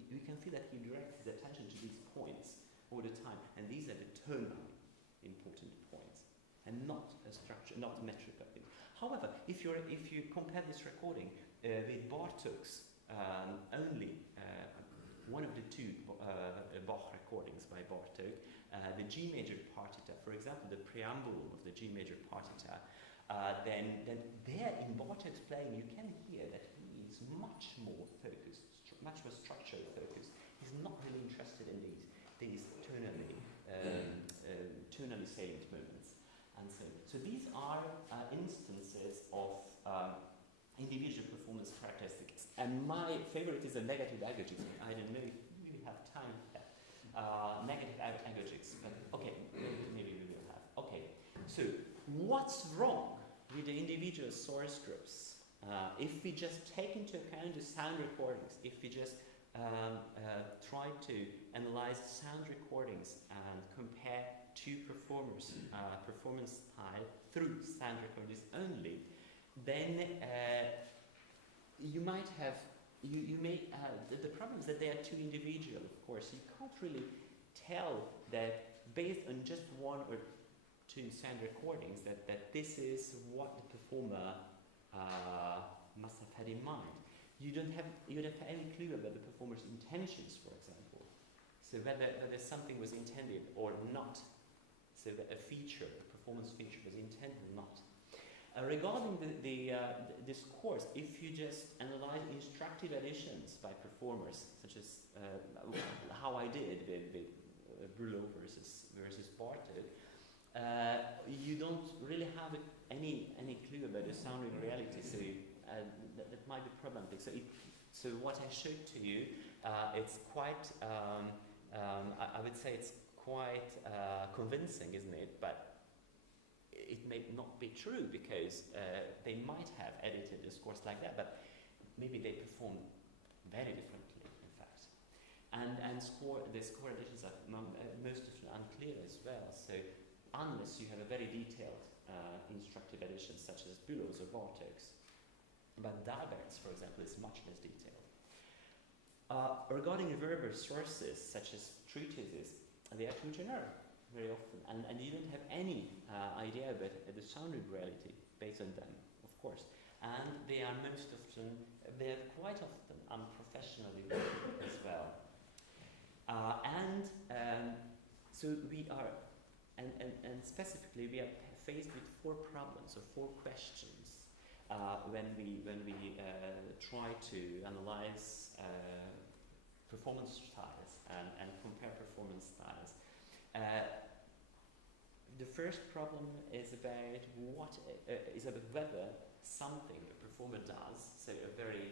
You can feel that he directs his attention to these points all the time, and these are the tonal important points, and not a structure, not metrical. However, if you compare this recording with Bartók's only one of the two Bach recordings by Bartók, the G major partita, for example, the preamble of the G major partita, then there in Bartók's playing you can hear that he is much more focused, much more structurally focused. He's not really interested in these tonally salient moments. And so these are instances of individual performance characteristics. And my favorite is a negative agogics. I don't know if we have time for that. Negative agogics, but okay, maybe we will have. Okay, so what's wrong with the individual source groups? If we just take into account the sound recordings, if we just try to analyze sound recordings and compare two performers' performance style through sound recordings only, then you might have, you may, the problem is that they are too individual, of course. You can't really tell that based on just one or two sound recordings that this is what the performer must have had in mind. You don't have any clue about the performer's intentions, for example. So whether something was intended or not. So that a feature, a performance feature, was intended or not. Regarding this course, if you just analyze instructive additions by performers, such as how I did with Bülow versus Bartók, you don't really have any clue about the sounding reality. So that might be problematic. So what I showed to you, it's quite, I would say it's quite convincing, isn't it? But it may not be true because they might have edited this course like that, but maybe they perform very differently, in fact. And the score editions are most often unclear as well. So unless you have a very detailed instructive edition, such as Bülow's or Bartók's. But Dalbert's, for example, is much less detailed. Regarding verbal sources, such as treatises, they are too generic very often, and you don't have any idea about the sounding reality based on them, of course. And they are quite often unprofessionally written as well. So we are, and specifically, we are faced with four problems or four questions when we try to analyze performance styles and compare performance styles. The first problem is about whether something a performer does, so a very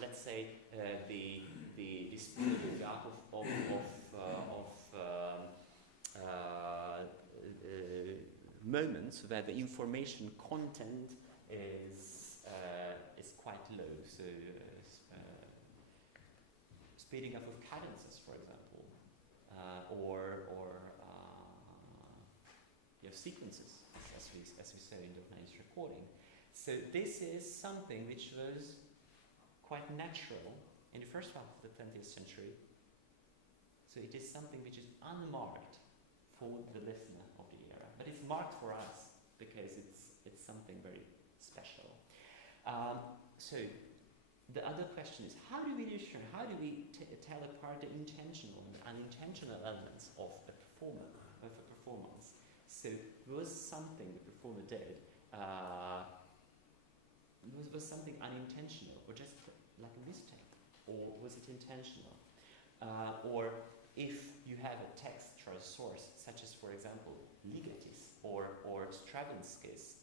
let's say the speeding up of moments where the information content is quite low. So speeding up of cadences, for example, or you have sequences, as we say in the nice recording. So this is something which was quite natural in the first half of the 20th century. So it is something which is unmarked for the listener of the era, but it's marked for us because it's something very special. So the other question is, how do we discern, how do we tell apart the intentional and unintentional elements of a performance? So was something the performer did, was something unintentional, or just like a mistake, or was it intentional? Or if you have a textual source, such as, for example, Ligetis or Stravinsky's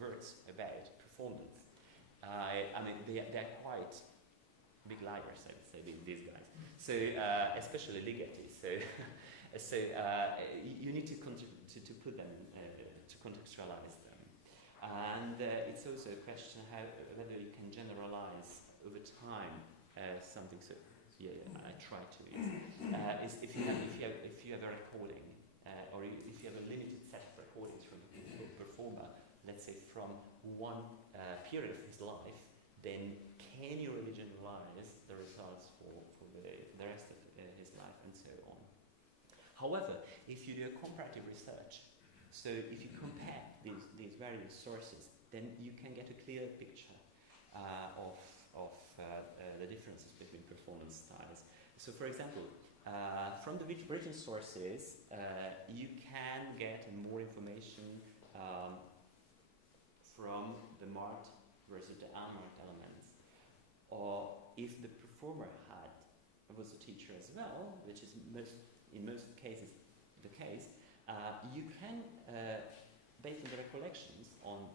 words about performance, I mean, they're quite big liars, I would say, these guys. So, especially Ligetis. So, you need to put them, to contextualize them. And it's also a question whether you can generalize over time something. So, yeah, I try to. Is if you have a recording, or if you have a limited set of recordings from the performer, let's say from one period of his life, then can you really generalize the results for the rest of his life and so on? However, if you do a comparative research, so if you compare these various sources, then you can get a clear picture of the differences between performance styles. So, for example, from the written sources, you can get more information from the marked versus the unmarked elements. Or if the performer was a teacher as well, which is in most cases the case, you can, based on the recollections on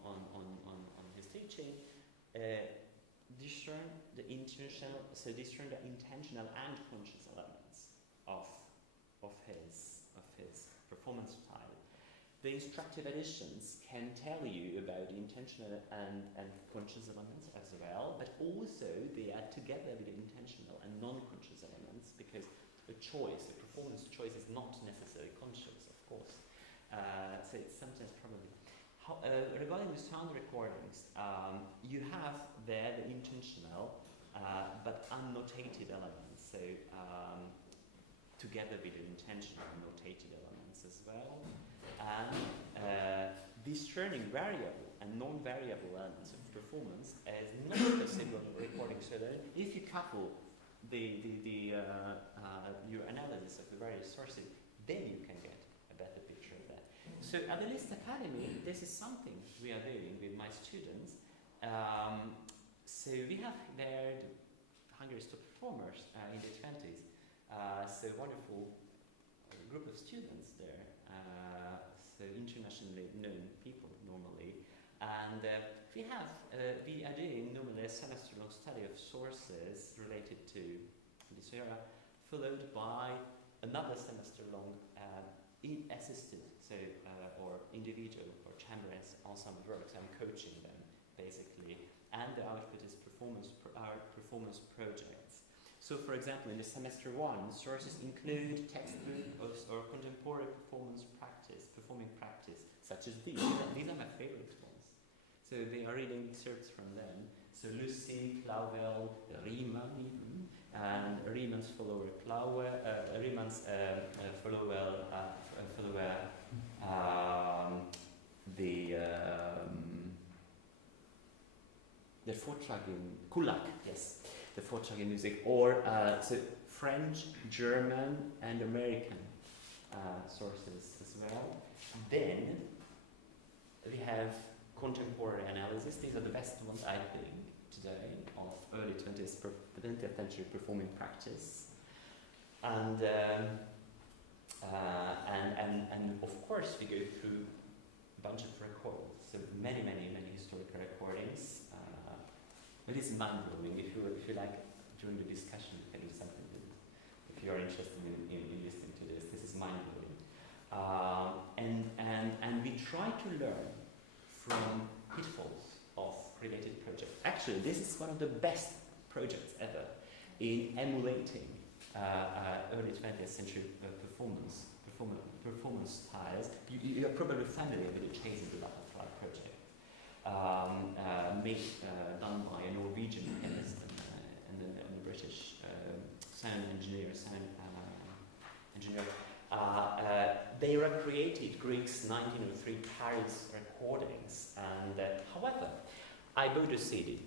his teaching, discern the intentional and conscious elements of his performance style. The instructive additions can tell you about the intentional and conscious elements as well, but also they are together with the intentional and non-conscious elements, because the performance choice is not necessarily conscious, of course. So it's sometimes probably. Regarding the sound recordings, you have there the intentional but annotated elements, so together with the intentional and notated elements as well. And discerning variable and non-variable elements of performance is not possible in recording. So that if you couple your analysis of the various sources, then you can get a better picture of that. So at the Liszt Academy, this is something we are doing with my students. So we have there Hungary's top performers in the 20s. So wonderful group of students there. So internationally known people normally. And we are doing normally a semester-long study of sources related to this era, followed by another semester-long assisted, so or individual or chamber ensemble works. I'm coaching them basically, and the output is our performance projects. So, for example, in the semester 1, sources include textbooks or contemporary performing practice, such as these. These are my favorite ones. So they are reading excerpts from them. So Lucy, Clauvel, Riemann even, and Riemann's follower Riemann's follower the Vortragen Kulak, yes, the Vortragen music, or so French, German, and American sources as well. Then we have contemporary analysis. These are the best ones, I think, today of early 20th century performing practice, and of course we go through a bunch of recordings, so many historical recordings. It is mind-blowing. If you like, during the discussion, you can do something. If you are interested in listening to this is mind-blowing. And we try to learn from pitfalls of related projects. Actually, this is one of the best projects ever in emulating early 20th century performance styles. You're probably familiar with the Chasing the Butterfly project, done by a Norwegian pianist and a British sound engineer. They recreated Grieg's 1903 Paris recordings, and however, I bought a CD,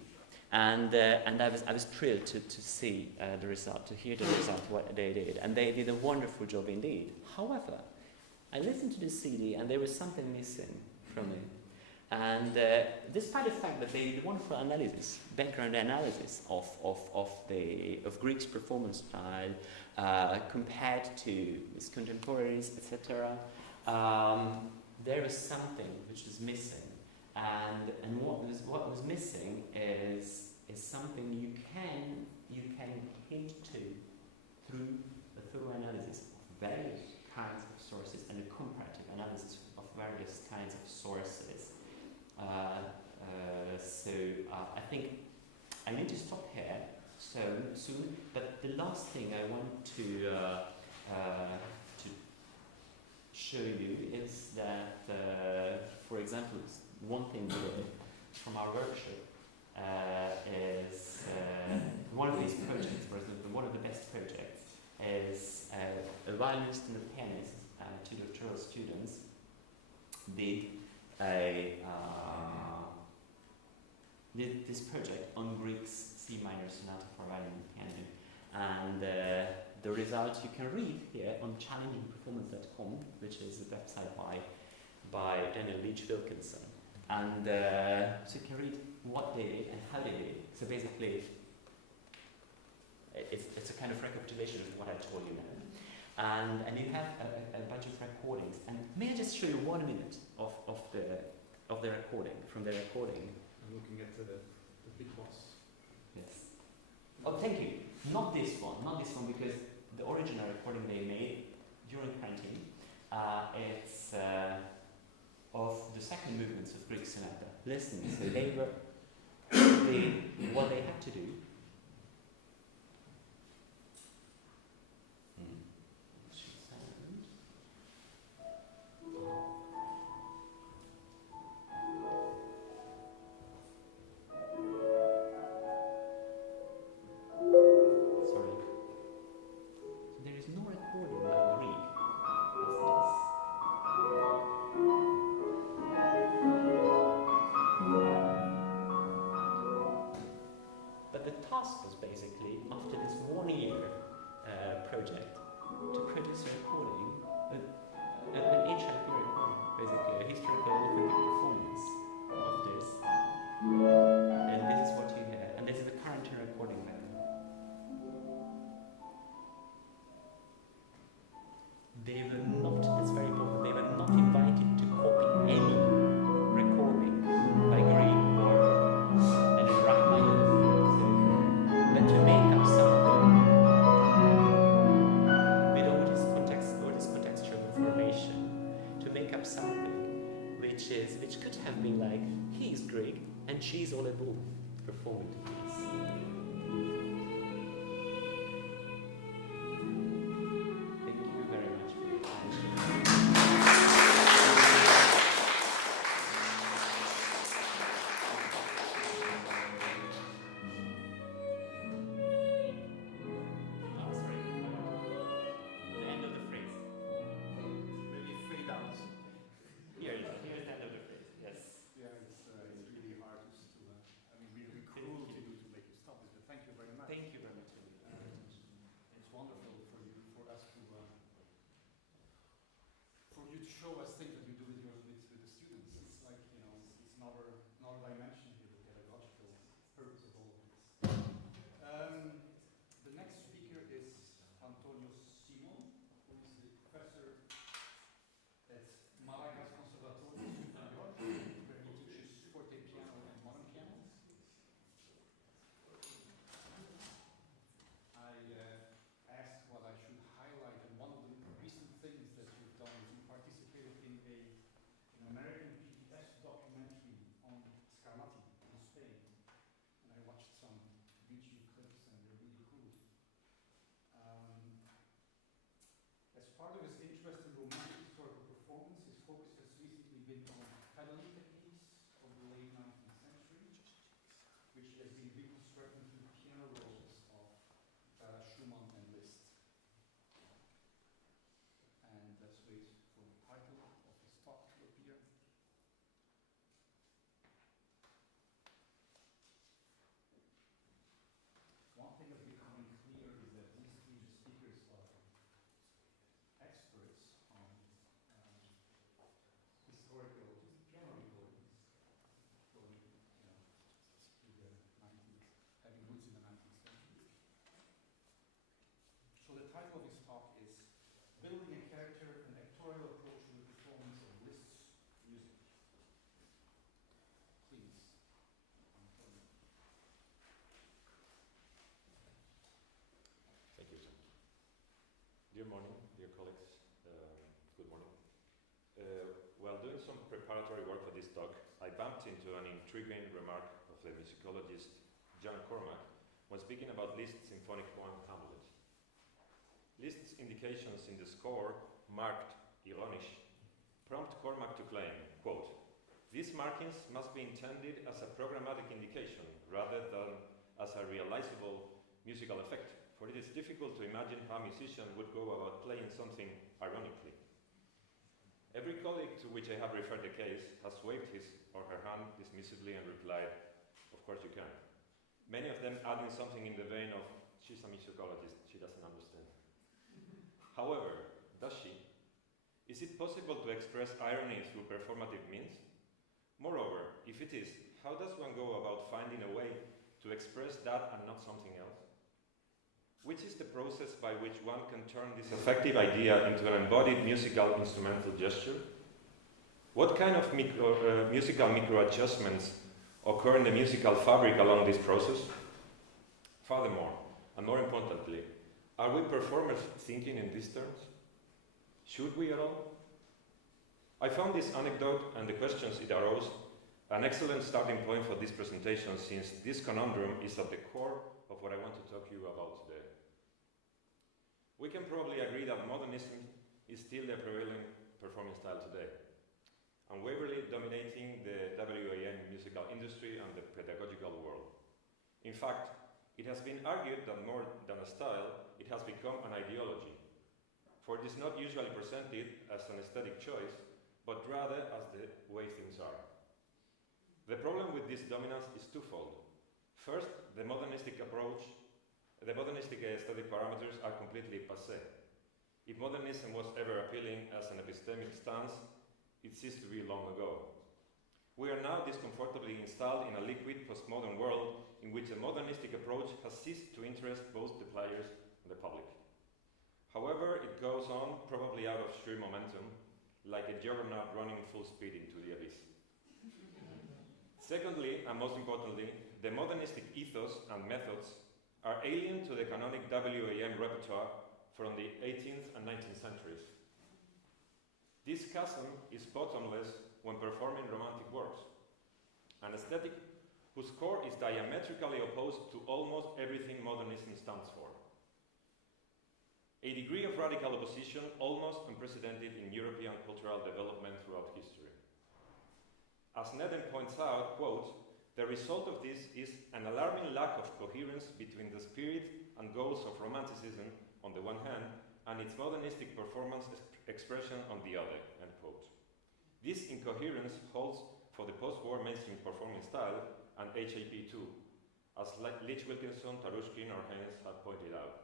and I was thrilled to see the result, to hear the result, what they did, and they did a wonderful job indeed. However, I listened to the CD, and there was something missing from it. And despite the fact that they did wonderful analysis, background analysis of Grieg's performance style compared to his contemporaries, etc., there was something which was missing. And what was missing is something you can hint to through a thorough analysis of various kinds of sources and a comparative analysis of various kinds of sources. I think I need to stop here soon. But the last thing I want to show you is that, for example, one thing we did from our workshop is one of these projects, for example, one of the best projects is a violinist and a pianist, two doctoral students, did this project on Grieg's C minor sonata for violin and piano, and the result you can read here on challengingperformance.com, which is a website by Daniel Leach Wilkinson, and so you can read what they did and how they did it. So basically, it's a kind of recapitulation of what I told you now. And you have a bunch of recordings. And may I just show you 1 minute of the recording, from the recording? I'm looking at the big boss. Yes. Oh, thank you. Not this one, because the original recording they made during quarantine, it's of the second movements of Grieg sonata. Listen, so what they had to do. Something part of his interest in romantic historical performance, his focus has recently been on pedaling techniques of the late 19th century, which has been reconstructed into the piano rolls of Simón and Liszt. And let's wait for the title of his talk to appear. One thing that's becoming clear is that these three speakers are experts on historical piano recordings going to the 19th, having roots in the 19th century. So the title of his talk is Building a Character, an Actorial Approach to the Performance of Liszt's Music. Please. Thank you. Dear morning, dear colleagues, good morning. While doing some preparatory work for this talk, I bumped into an intriguing remark of the musicologist Jan Cormack when speaking about Liszt's symphonic poem Hamlet. Liszt's indications in the score, marked ironisch, prompt Cormack to claim, quote, "These markings must be intended as a programmatic indication rather than as a realizable musical effect, for it is difficult to imagine how a musician would go about playing something ironically." Every colleague to which I have referred the case has waved his or her hand dismissively and replied, "Of course you can." Many of them adding something in the vein of, "She's a musicologist, she doesn't understand." However, does she? Is it possible to express irony through performative means? Moreover, if it is, how does one go about finding a way to express that and not something else? Which is the process by which one can turn this effective idea into an embodied musical instrumental gesture? What kind of musical micro-adjustments occur in the musical fabric along this process? Furthermore, and more importantly, are we performers thinking in these terms? Should we at all? I found this anecdote and the questions it arose an excellent starting point for this presentation, since this conundrum is at the core of what I want to talk to you about today. We can probably agree that modernism is still the prevailing performing style today, unwaveringly dominating the WAM musical industry and the pedagogical world. In fact, it has been argued that more than a style, it has become an ideology, for it is not usually presented as an aesthetic choice, but rather as the way things are. The problem with this dominance is twofold. First, the modernistic aesthetic parameters are completely passé. If modernism was ever appealing as an epistemic stance, it ceased to be long ago. We are now discomfortably installed in a liquid postmodern world in which a modernistic approach has ceased to interest both the players and the public. However, it goes on, probably out of sheer momentum, like a juggernaut running full speed into the abyss. Secondly, and most importantly, the modernistic ethos and methods are alien to the canonic WAM repertoire from the 18th and 19th centuries. This chasm is bottomless when performing romantic works, an aesthetic whose core is diametrically opposed to almost everything modernism stands for. A degree of radical opposition almost unprecedented in European cultural development throughout history. As Nedden points out, quote, "The result of this is an alarming lack of coherence between the spirit and goals of Romanticism on the one hand and its modernistic performance expression on the other," end quote. This incoherence holds for the post-war mainstream performing style and HAP too, as Leach Wilkinson, Tarushkin or Haynes have pointed out.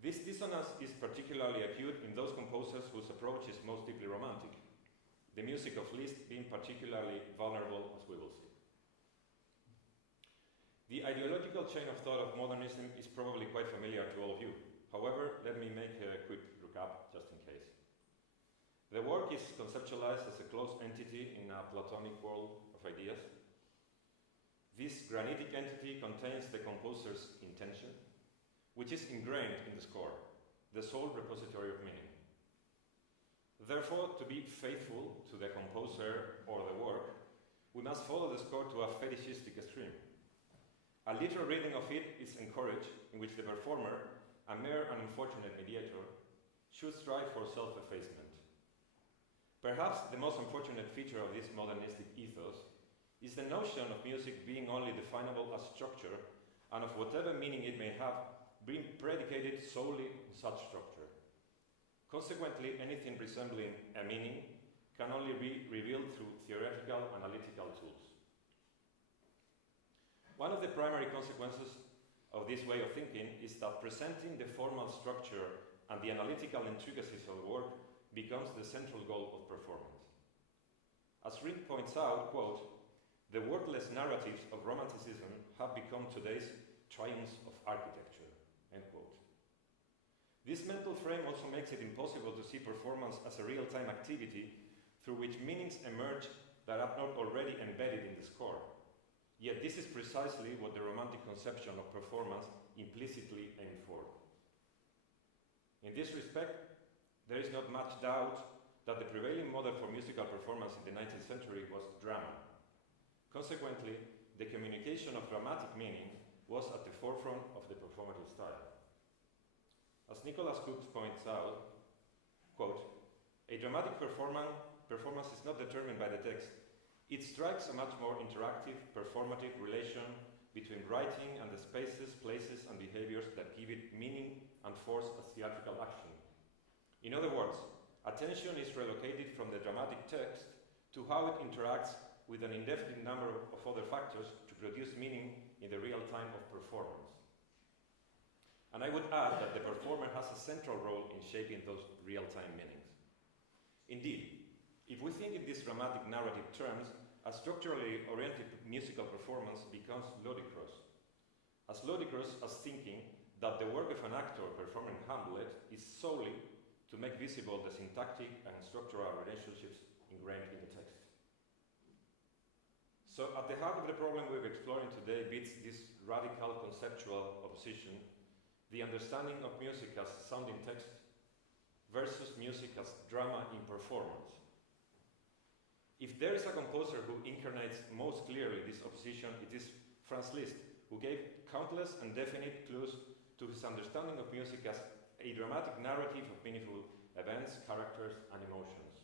This dissonance is particularly acute in those composers whose approach is most deeply romantic, the music of Liszt being particularly vulnerable, as we will see. The ideological chain of thought of modernism is probably quite familiar to all of you. However, let me make a quick recap just in case. The work is conceptualized as a closed entity in a Platonic world of ideas. This granitic entity contains the composer's intention, which is ingrained in the score, the sole repository of meaning. Therefore, to be faithful to the composer or the work, we must follow the score to a fetishistic extreme. A literal reading of it is encouraged, in which the performer, a mere and unfortunate mediator, should strive for self-effacement. Perhaps the most unfortunate feature of this modernistic ethos is the notion of music being only definable as structure, and of whatever meaning it may have, being predicated solely on such structure. Consequently, anything resembling a meaning can only be revealed through theoretical, analytical tools. One of the primary consequences of this way of thinking is that presenting the formal structure and the analytical intricacies of the work becomes the central goal of performance. As Rick points out, quote, "The wordless narratives of Romanticism have become today's triumphs of architecture," end quote. This mental frame also makes it impossible to see performance as a real-time activity through which meanings emerge that are not already embedded in the score. Yet this is precisely what the Romantic conception of performance implicitly aimed for. In this respect, there is not much doubt that the prevailing model for musical performance in the 19th century was drama. Consequently, the communication of dramatic meaning was at the forefront of the performative style. As Nicholas Cook points out, quote, "A dramatic performance is not determined by the text. It strikes a much more interactive, performative relation between writing and the spaces, places, and behaviors that give it meaning and force as theatrical action. In other words, attention is relocated from the dramatic text to how it interacts with an indefinite number of other factors to produce meaning in the real time of performance." And I would add that the performer has a central role in shaping those real-time meanings. Indeed, if we think in these dramatic narrative terms, a structurally oriented musical performance becomes ludicrous. As ludicrous as thinking that the work of an actor performing Hamlet is solely to make visible the syntactic and structural relationships ingrained in the text. So at the heart of the problem we're exploring today beats this radical conceptual opposition, the understanding of music as sounding text versus music as drama in performance. If there is a composer who incarnates most clearly this opposition, it is Franz Liszt, who gave countless and definite clues to his understanding of music as a dramatic narrative of meaningful events, characters, and emotions.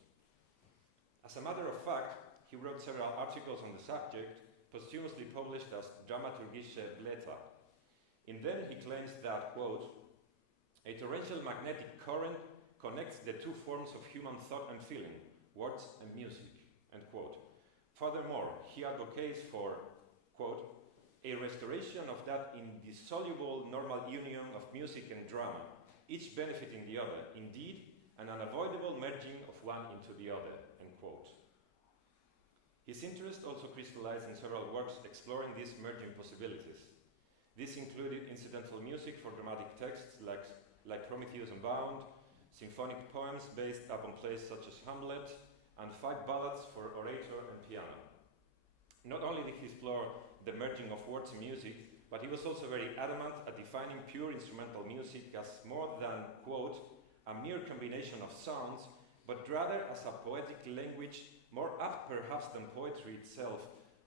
As a matter of fact, he wrote several articles on the subject, posthumously published as Dramaturgische Blätter. In them he claims that, quote, "A torrential magnetic current connects the two forms of human thought and feeling, words and music," end quote. Furthermore, he advocates for, quote, "a restoration of that indissoluble normal union of music and drama, each benefiting the other, indeed, an unavoidable merging of one into the other," end quote. His interest also crystallized in several works exploring these merging possibilities. This included incidental music for dramatic texts like Prometheus Unbound, symphonic poems based upon plays such as Hamlet, and 5 ballads for orator and piano. Not only did he explore the merging of words and music, but he was also very adamant at defining pure instrumental music as more than, quote, "a mere combination of sounds, but rather as a poetic language more apt perhaps than poetry itself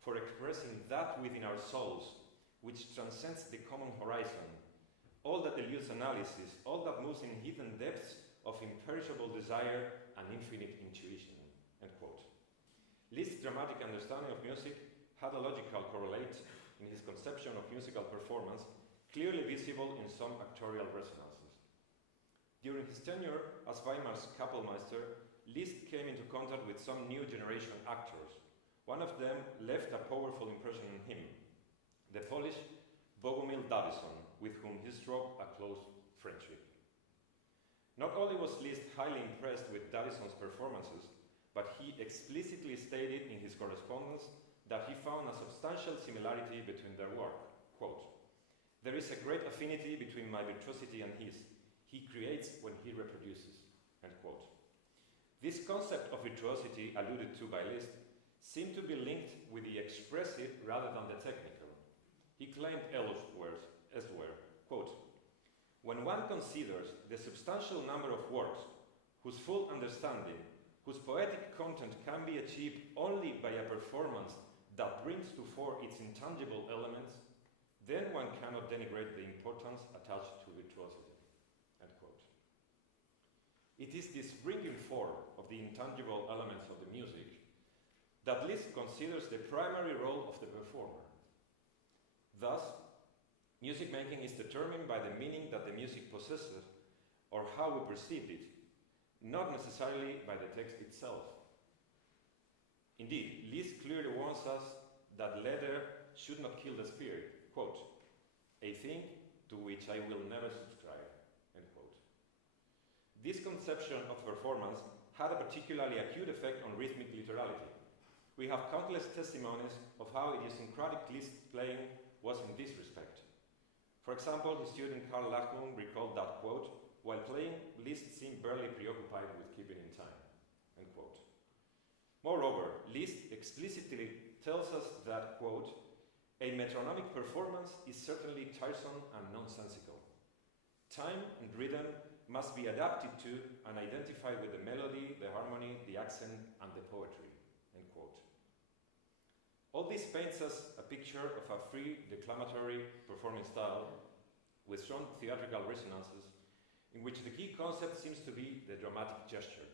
for expressing that within our souls, which transcends the common horizon, all that eludes analysis, all that moves in hidden depths of imperishable desire and infinite intuition," end quote. Liszt's dramatic understanding of music had a logical correlate in his conception of musical performance, clearly visible in some actorial resonances. During his tenure as Weimar's Kapellmeister, Liszt came into contact with some new generation actors. One of them left a powerful impression on him, the Polish Bogumil Davison, with whom he struck a close friendship. Not only was Liszt highly impressed with Davison's performances, but he explicitly stated in his correspondence that he found a substantial similarity between their work. Quote, "There is a great affinity between my virtuosity and his. He creates when he reproduces," end quote. This concept of virtuosity alluded to by Liszt seemed to be linked with the expressive rather than the technical. He claimed elsewhere, quote, "When one considers the substantial number of works whose full understanding, whose poetic content can be achieved only by a performance that brings to fore its intangible elements, then one cannot denigrate the importance attached to virtuosity," end quote. it is this bringing forth of the intangible elements of the music that Liszt considers the primary role of the performer. Thus, music making is determined by the meaning that the music possesses or how we perceive it, not necessarily by the text itself. Indeed, Liszt clearly warns us that letter should not kill the spirit. Quote, "A thing to which I will never subscribe." End quote. This conception of performance had a particularly acute effect on rhythmic literality. We have countless testimonies of how idiosyncratic Liszt playing was in this respect. For example, his student Carl László recalled that, quote, "While playing, Liszt seemed barely preoccupied with keeping in time." End quote. Moreover, Liszt explicitly tells us that, quote, "A metronomic performance is certainly tiresome and nonsensical. Time and rhythm must be adapted to and identified with the melody, the harmony, the accent, and the poetry." End quote. All this paints us a picture of a free, declamatory performing style with strong theatrical resonances, in which the key concept seems to be the dramatic gesture.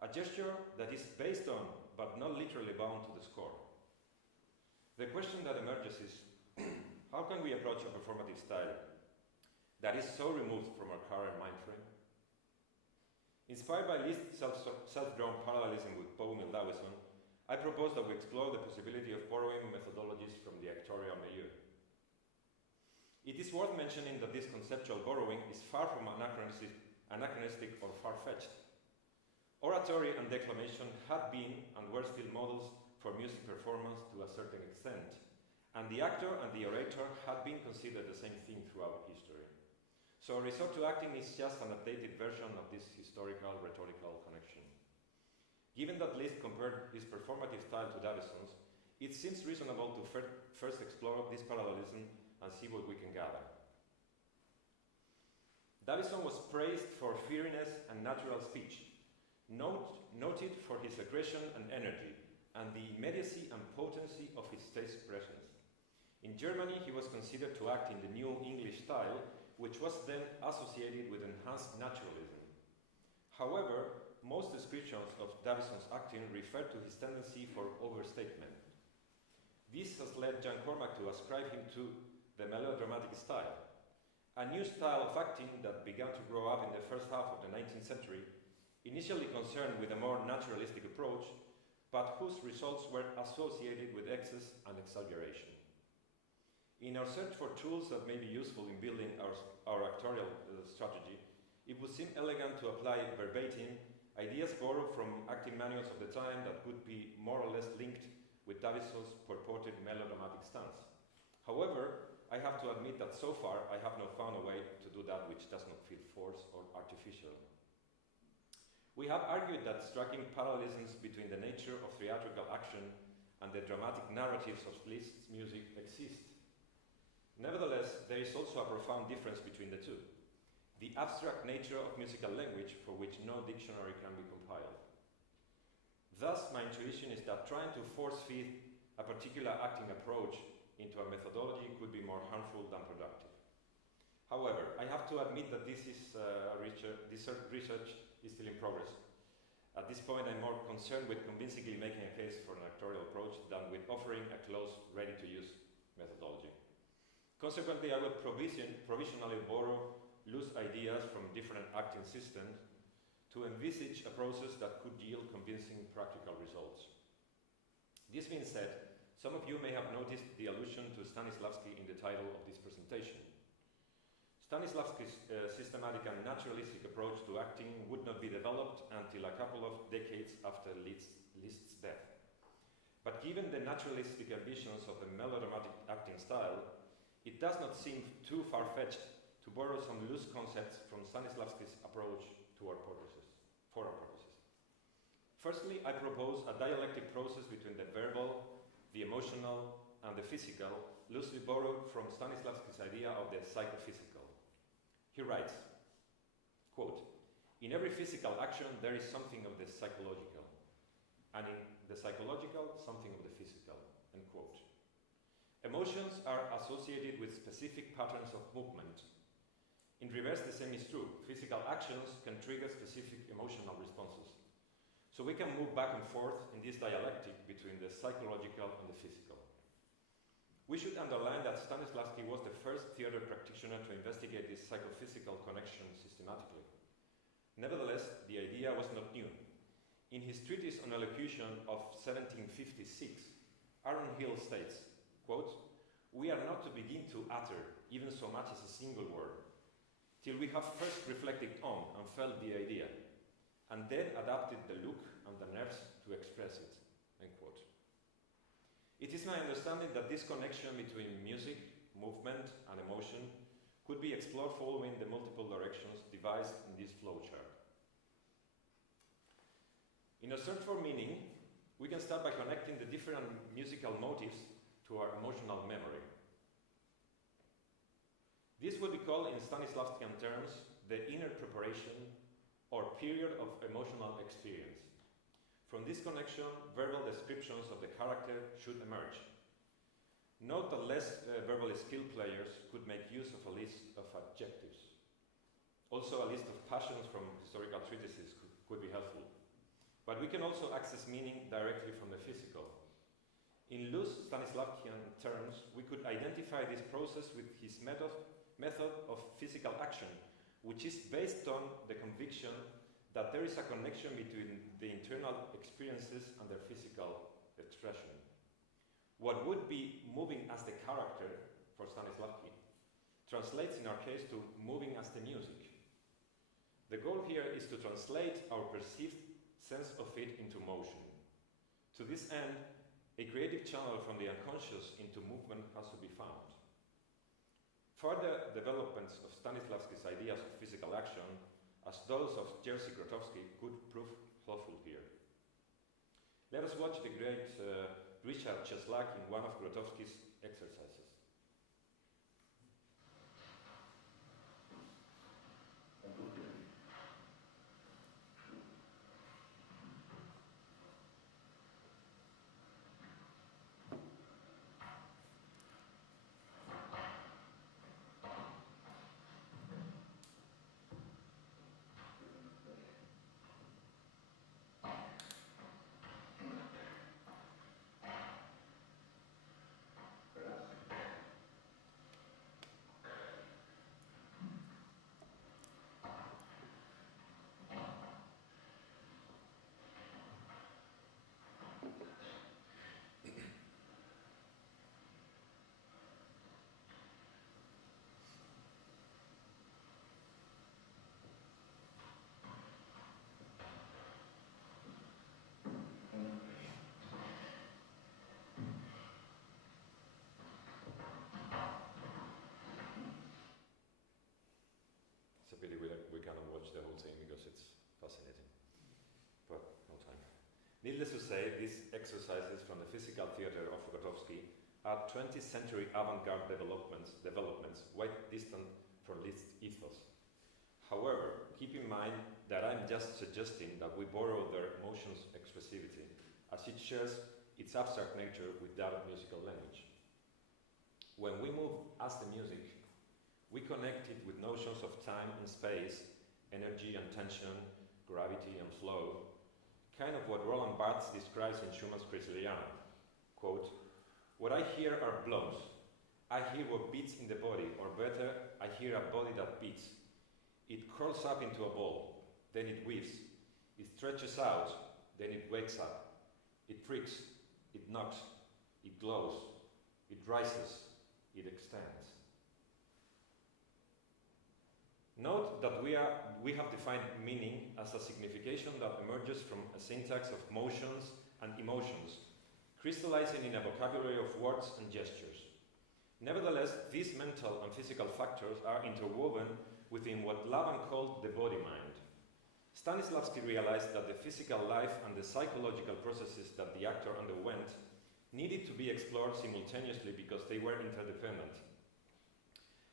A gesture that is based on, but not literally bound to the score. The question that emerges is, how can we approach a performative style that is so removed from our current mind frame? Inspired by Liszt's self-drawn parallelism with Poe and Davison, I propose that we explore the possibility of borrowing methodologies from the actorial milieu. It is worth mentioning that this conceptual borrowing is far from anachronistic or far-fetched. Oratory and declamation had been and were still models for music performance to a certain extent, and the actor and the orator had been considered the same thing throughout history. So a resort to acting is just an updated version of this historical rhetorical connection. Given that Liszt compared his performative style to Davison's, it seems reasonable to first explore this parallelism and see what we can gather. Davison was praised for fieriness and natural speech, noted for his aggression and energy, and the immediacy and potency of his stage presence. In Germany, he was considered to act in the New English style, which was then associated with enhanced naturalism. However, most descriptions of Davison's acting refer to his tendency for overstatement. This has led Jan Cormack to ascribe him to the melodramatic style, a new style of acting that began to grow up in the first half of the 19th century, initially concerned with a more naturalistic approach, but whose results were associated with excess and exaggeration. In our search for tools that may be useful in building our actorial strategy, it would seem elegant to apply verbatim ideas borrowed from acting manuals of the time that could be more or less linked with Davison's purported melodramatic stance. However, I have to admit that so far I have not found a way to do that which does not feel forced or artificial. We have argued that striking parallelisms between the nature of theatrical action and the dramatic narratives of Liszt's music exist. Nevertheless, there is also a profound difference between the two: the abstract nature of musical language, for which no dictionary can be compiled. Thus, my intuition is that trying to force-feed a particular acting approach into a methodology could be more harmful than productive. However, I have to admit that this research is still in progress. At this point, I'm more concerned with convincingly making a case for an actorial approach than with offering a close, ready-to-use methodology. Consequently, I will provisionally borrow loose ideas from different acting systems to envisage a process that could yield convincing practical results. This being said, some of you may have noticed the allusion to Stanislavski in the title of this presentation. Stanislavski's systematic and naturalistic approach to acting would not be developed until a couple of decades after Liszt's death. But given the naturalistic ambitions of the melodramatic acting style, it does not seem too far-fetched to borrow some loose concepts from Stanislavski's approach to for our purposes. Firstly, I propose a dialectic process between the verbal, the emotional, and the physical, loosely borrowed from Stanislavski's idea of the psychophysical. He writes, quote, "In every physical action there is something of the psychological, and in the psychological, something of the physical," end quote. Emotions are associated with specific patterns of movement. In reverse, the same is true. Physical actions can trigger specific emotional responses. So we can move back and forth in this dialectic between the psychological and the physical. We should underline that Stanislavski was the first theater practitioner to investigate this psychophysical connection systematically. Nevertheless, the idea was not new. In his treatise on elocution of 1756, Aaron Hill states, quote, "We are not to begin to utter even so much as a single word, till we have first reflected on and felt the idea, and then adapted the look and the nerves to express it," end quote. It is my understanding that this connection between music, movement, and emotion could be explored following the multiple directions devised in this flowchart. In a search for meaning, we can start by connecting the different musical motives to our emotional memory. This would be called, in Stanislavskian terms, the inner preparation or period of emotional experience. From this connection, verbal descriptions of the character should emerge. Note that less verbally skilled players could make use of a list of adjectives. Also, a list of passions from historical treatises could be helpful. But we can also access meaning directly from the physical. In loose Stanislavskian terms, we could identify this process with his method of physical action, which is based on the conviction that there is a connection between the internal experiences and their physical expression. What would be moving as the character for Stanislavski translates in our case to moving as the music. The goal here is to translate our perceived sense of it into motion. To this end, a creative channel from the unconscious into movement has to be found. Further developments of Stanislavski's ideas of physical action, as those of Jerzy Grotowski, could prove helpful here. Let us watch the great Richard Cieslak in one of Grotowski's exercises. It's a pity we cannot watch the whole thing because it's fascinating, but no time. Needless to say, these exercises from the physical theater of Grotowski are 20th century avant-garde developments quite distant from Liszt's ethos. However, keep in mind that I'm just suggesting that we borrow their emotions' expressivity, as it shares its abstract nature with that of musical language. When we move as the music, we connect it with notions of time and space, energy and tension, gravity and flow, kind of what Roland Barthes describes in Schumann's Kreisliana. Quote, "What I hear are blows. I hear what beats in the body, or better, I hear a body that beats. It curls up into a ball, then it weaves. It stretches out, then it wakes up. It freaks, it knocks, it glows, it rises, it extends." Note that we have defined meaning as a signification that emerges from a syntax of motions and emotions, crystallizing in a vocabulary of words and gestures. Nevertheless, these mental and physical factors are interwoven within what Laban called the body-mind. Stanislavski realized that the physical life and the psychological processes that the actor underwent needed to be explored simultaneously because they were interdependent.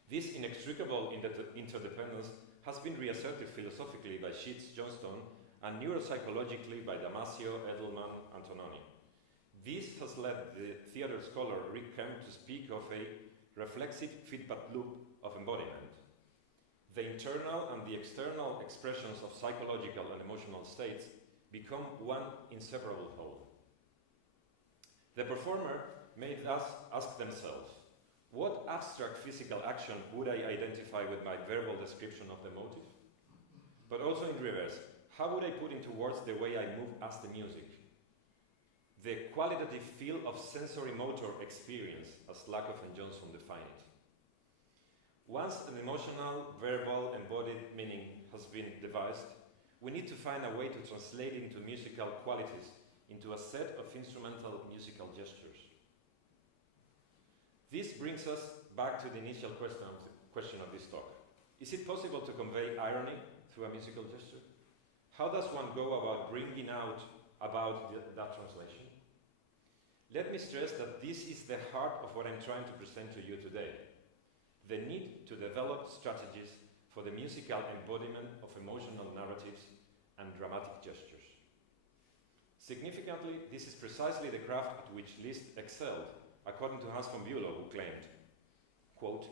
This inextricable interdependence has been reasserted philosophically by Sheets Johnston and neuropsychologically by Damasio, Edelman, and Tononi. This has led the theater scholar Rick Kemp to speak of a reflexive feedback loop of embodiment. The internal and the external expressions of psychological and emotional states become one inseparable whole. The performer may thus ask themselves, what abstract physical action would I identify with my verbal description of the motive? But also in reverse, how would I put into words the way I move as the music? The qualitative feel of sensory-motor experience, as Lakoff and Johnson define it. Once an emotional, verbal, embodied meaning has been devised, we need to find a way to translate it into musical qualities, into a set of instrumental musical gestures. This brings us back to the initial question of this talk. Is it possible to convey irony through a musical gesture? How does one go about bringing out about that translation? Let me stress that this is the heart of what I'm trying to present to you today. The need to develop strategies for the musical embodiment of emotional narratives and dramatic gestures. Significantly, this is precisely the craft at which Liszt excelled, according to Hans von Bülow, who claimed, quote,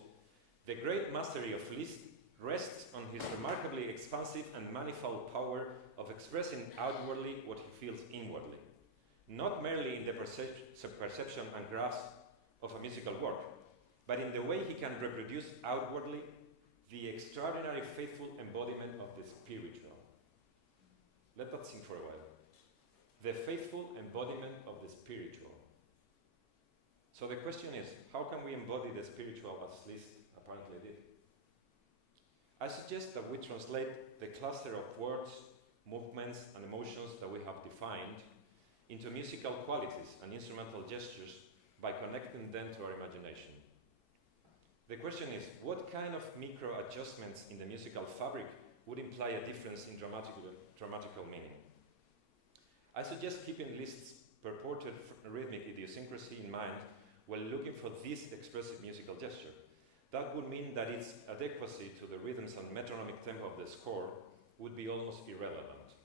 "The great mastery of Liszt rests on his remarkably expansive and manifold power of expressing outwardly what he feels inwardly, not merely in the perception and grasp of a musical work, but in the way he can reproduce outwardly the extraordinary faithful embodiment of the spiritual." Let that sink for a while. The faithful embodiment of the spiritual. So the question is, how can we embody the spiritual as Liszt apparently did? I suggest that we translate the cluster of words, movements, and emotions that we have defined into musical qualities and instrumental gestures by connecting them to our imagination. The question is, what kind of micro-adjustments in the musical fabric would imply a difference in dramatical meaning? I suggest keeping Liszt's purported rhythmic idiosyncrasy in mind while looking for this expressive musical gesture. That would mean that its adequacy to the rhythms and metronomic tempo of the score would be almost irrelevant.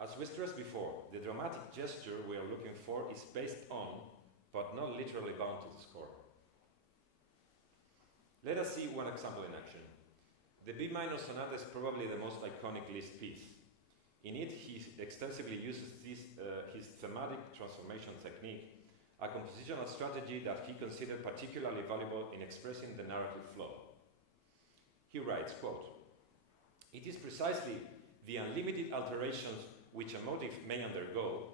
As we stressed before, the dramatic gesture we are looking for is based on, but not literally bound to the score. Let us see one example in action. The B minor sonata is probably the most iconic Liszt piece. In it, he extensively uses his thematic transformation technique, a compositional strategy that he considered particularly valuable in expressing the narrative flow. He writes, quote, "It is precisely the unlimited alterations which a motive may undergo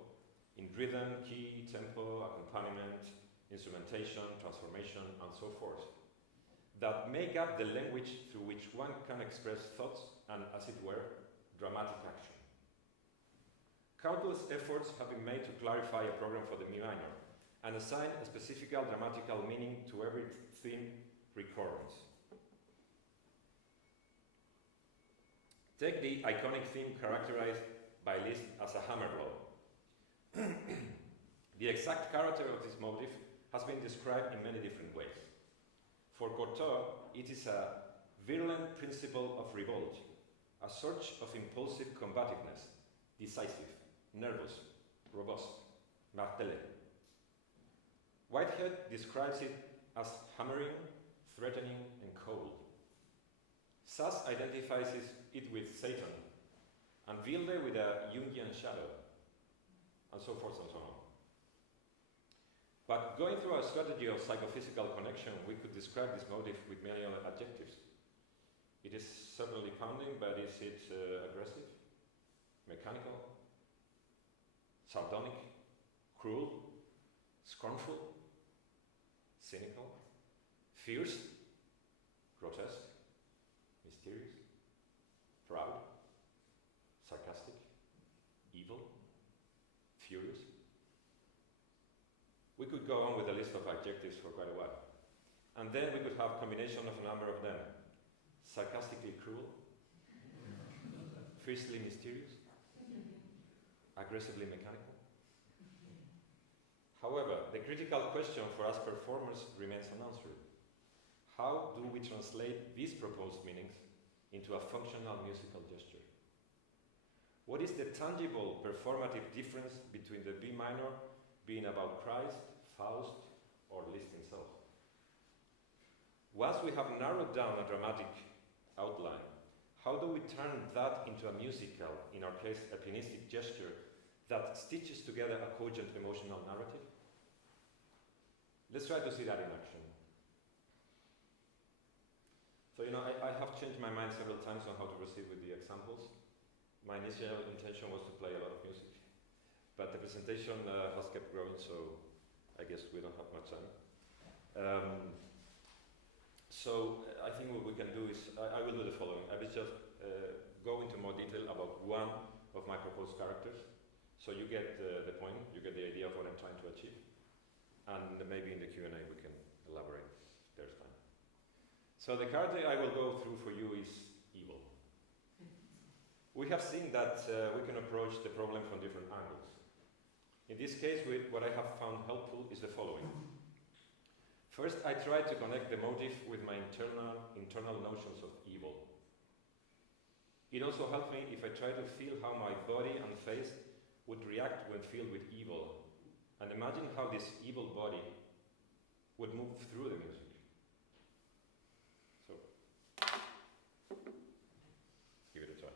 in rhythm, key, tempo, accompaniment, instrumentation, transformation, and so forth, that make up the language through which one can express thoughts and, as it were, dramatic action. Countless efforts have been made to clarify a program for the Mi minor and assign a specific dramatical meaning to every theme recurrence. Take the iconic theme characterized by Liszt as a hammer blow. The exact character of this motif has been described in many different ways. For Cortot, it is a virulent principle of revolt, a surge of impulsive combativeness, decisive, nervous, robust, martelé. Whitehead describes it as hammering, threatening, and cold. Sass identifies it with Satan, and Wilde with a Jungian shadow, and so forth and so on. But going through a strategy of psychophysical connection, we could describe this motif with many other adjectives. It is certainly pounding, but is it aggressive, mechanical, sardonic, cruel, scornful, cynical, fierce, grotesque, mysterious, proud, sarcastic, evil, furious? We could go on with a list of adjectives for quite a while. And then we could have a combination of a number of them. Sarcastically cruel, fiercely mysterious, aggressively mechanical. However, the critical question for us performers remains unanswered. How do we translate these proposed meanings into a functional musical gesture? What is the tangible performative difference between the B minor being about Christ, Faust, or Liszt himself? Once we have narrowed down a dramatic outline, how do we turn that into a musical, in our case, a pianistic gesture that stitches together a cogent emotional narrative? Let's try to see that in action. So, you know, I have changed my mind several times on how to proceed with the examples. My initial intention was to play a lot of music, but the presentation has kept growing, so I guess we don't have much time. So I think what we can do is, I will do the following. I will just go into more detail about one of my proposed characters, so you get the point, you get the idea of what I'm trying to achieve, and maybe in the Q&A we can elaborate if there's time. So the character I will go through for you is evil. We have seen that we can approach the problem from different angles. In this case, what I have found helpful is the following. First, I try to connect the motive with my internal notions of evil. It also helps me if I try to feel how my body and face would react when filled with evil, and imagine how this evil body would move through the music. So, give it a try.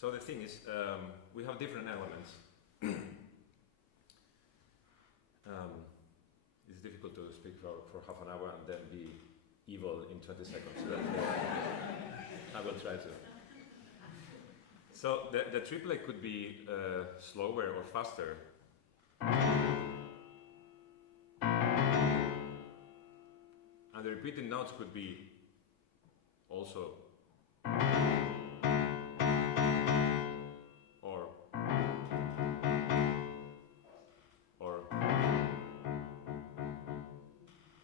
So the thing is, we have different elements. It's difficult to speak for half an hour and then be evil in 20 seconds. So I will try to. So the triplet could be slower or faster. And the repeated notes could be also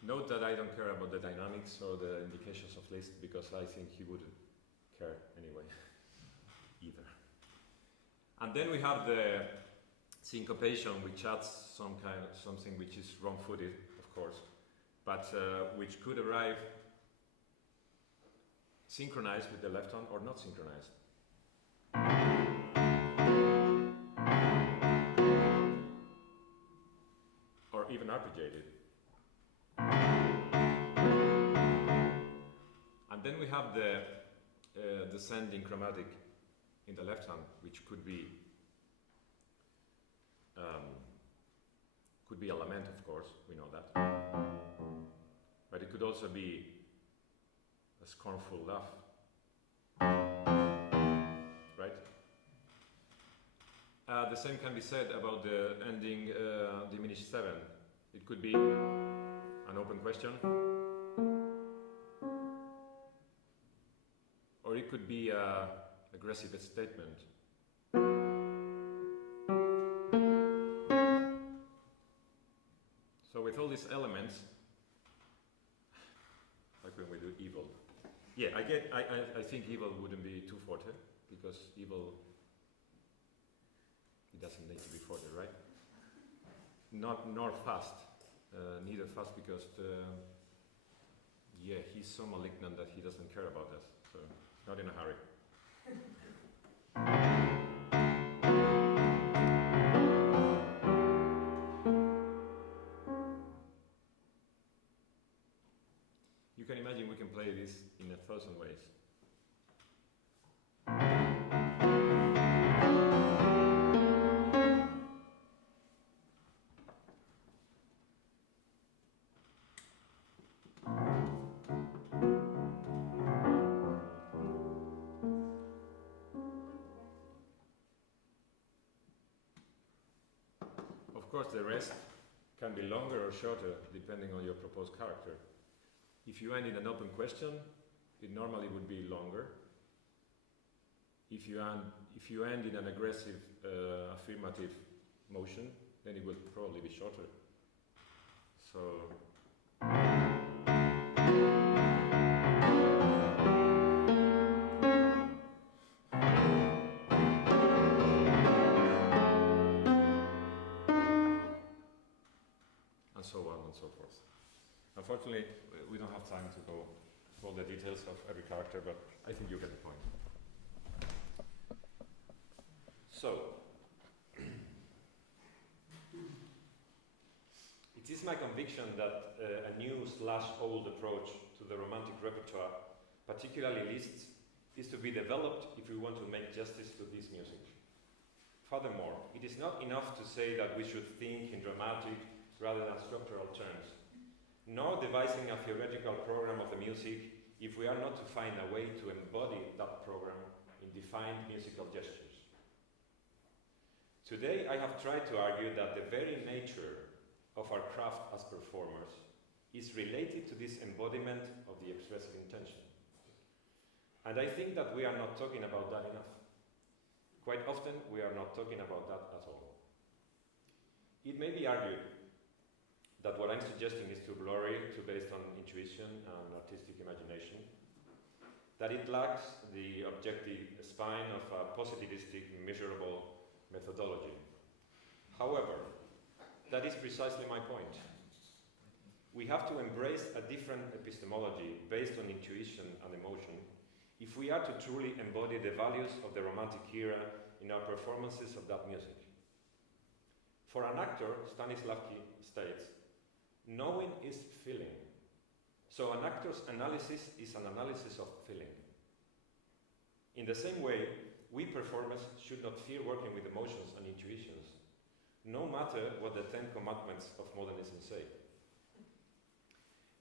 note that I don't care about the dynamics or the indications of Liszt, because I think he wouldn't care anyway, either. And then we have the syncopation, which adds something which is wrong-footed, of course, but which could arrive synchronized with the left hand or not synchronized. Or even arpeggiated. And then we have the descending chromatic in the left hand, which could be a lament, of course, we know that. But it could also be a scornful laugh, right? The same can be said about the ending diminished 7. It could be an open question, or it could be an aggressive statement. So with all these elements, like when we do evil, yeah, I think evil wouldn't be too forte, because evil, it doesn't need to be forte, right? Nor fast, neither fast, because he's so malignant that he doesn't care about us, so not in a hurry. You can imagine we can play this in 1,000 ways. Of course, the rest can be longer or shorter depending on your proposed character. If you end in an open question, it normally would be longer. If you end in an aggressive affirmative motion, then it will probably be shorter. So and so on and so forth. Unfortunately, we don't have time to go through all the details of every character, but I think you get the point. So, my conviction that a new/old approach to the romantic repertoire, particularly Liszt, is to be developed if we want to make justice to this music. Furthermore, it is not enough to say that we should think in dramatic rather than structural terms, nor devising a theoretical program of the music if we are not to find a way to embody that program in defined musical gestures. Today, I have tried to argue that the very nature of our craft as performers is related to this embodiment of the expressive intention. And I think that we are not talking about that enough. Quite often, we are not talking about that at all. It may be argued that what I'm suggesting is too blurry, too based on intuition and artistic imagination, that it lacks the objective spine of a positivistic, measurable methodology. However, that is precisely my point. We have to embrace a different epistemology based on intuition and emotion if we are to truly embody the values of the Romantic era in our performances of that music. For an actor, Stanislavski states, knowing is feeling. So an actor's analysis is an analysis of feeling. In the same way, we performers should not fear working with emotions and intuitions, no matter what the 10 commandments of modernism say.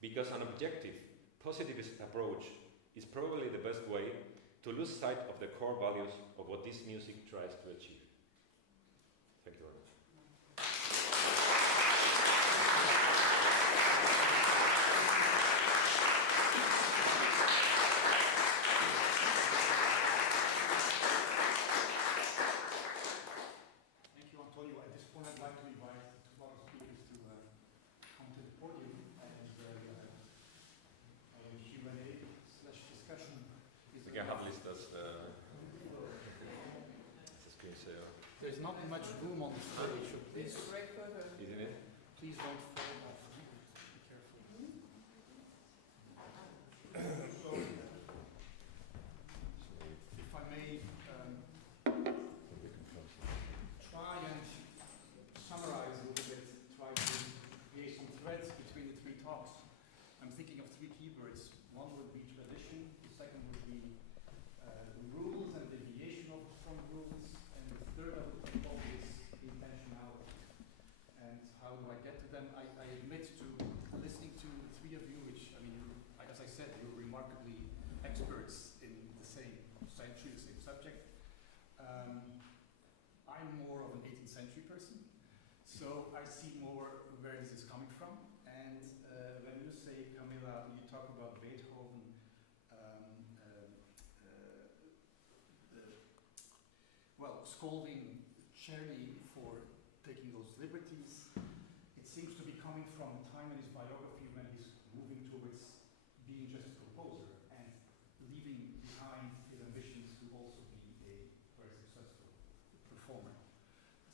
Because an objective, positivist approach is probably the best way to lose sight of the core values of what this music tries to achieve. Thank you very much. Thank you, Antonio. At this point, I'd like to invite two other speakers to come to the podium and Q&A/discussion. Ik heb Liszt als screensaver. There's not much room on the stage, so please, Isn't it? please don't fall off. Be careful. So, if I may try and summarize a little bit, try to create some threads between the three talks. I'm thinking of three keywords. One would be tradition, the second would be the rules and deviation of from rules, and the third I would call is intentionality. And how do I get to them? I admit to listening to the three of you, which, I mean, as I said, you're remarkably experts in the same century, the same subject. I'm more of an 18th century person, so I see more where this is coming from. And when you say, Camilla, you talk about Beethoven, scolding Czerny for taking those liberties, it seems to be coming from a time in his biography when he's moving towards being just a composer and leaving behind his ambitions to also be a very successful performer.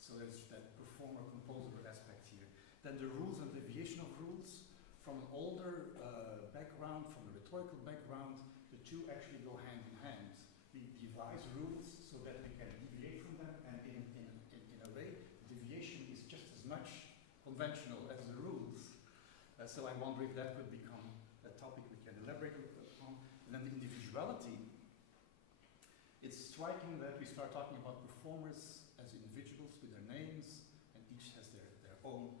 So there's that performer-composer aspect here. Then the rules and deviation of rules. From an older background, from a rhetorical background, the two actually go hand in hand. We devise rules so that we can deviate from them, and in a way, deviation is just as much conventional as the rules. So I wonder if that could become a topic we can elaborate upon. And then the individuality. It's striking that we start talking about performers as individuals with their names, and each has their own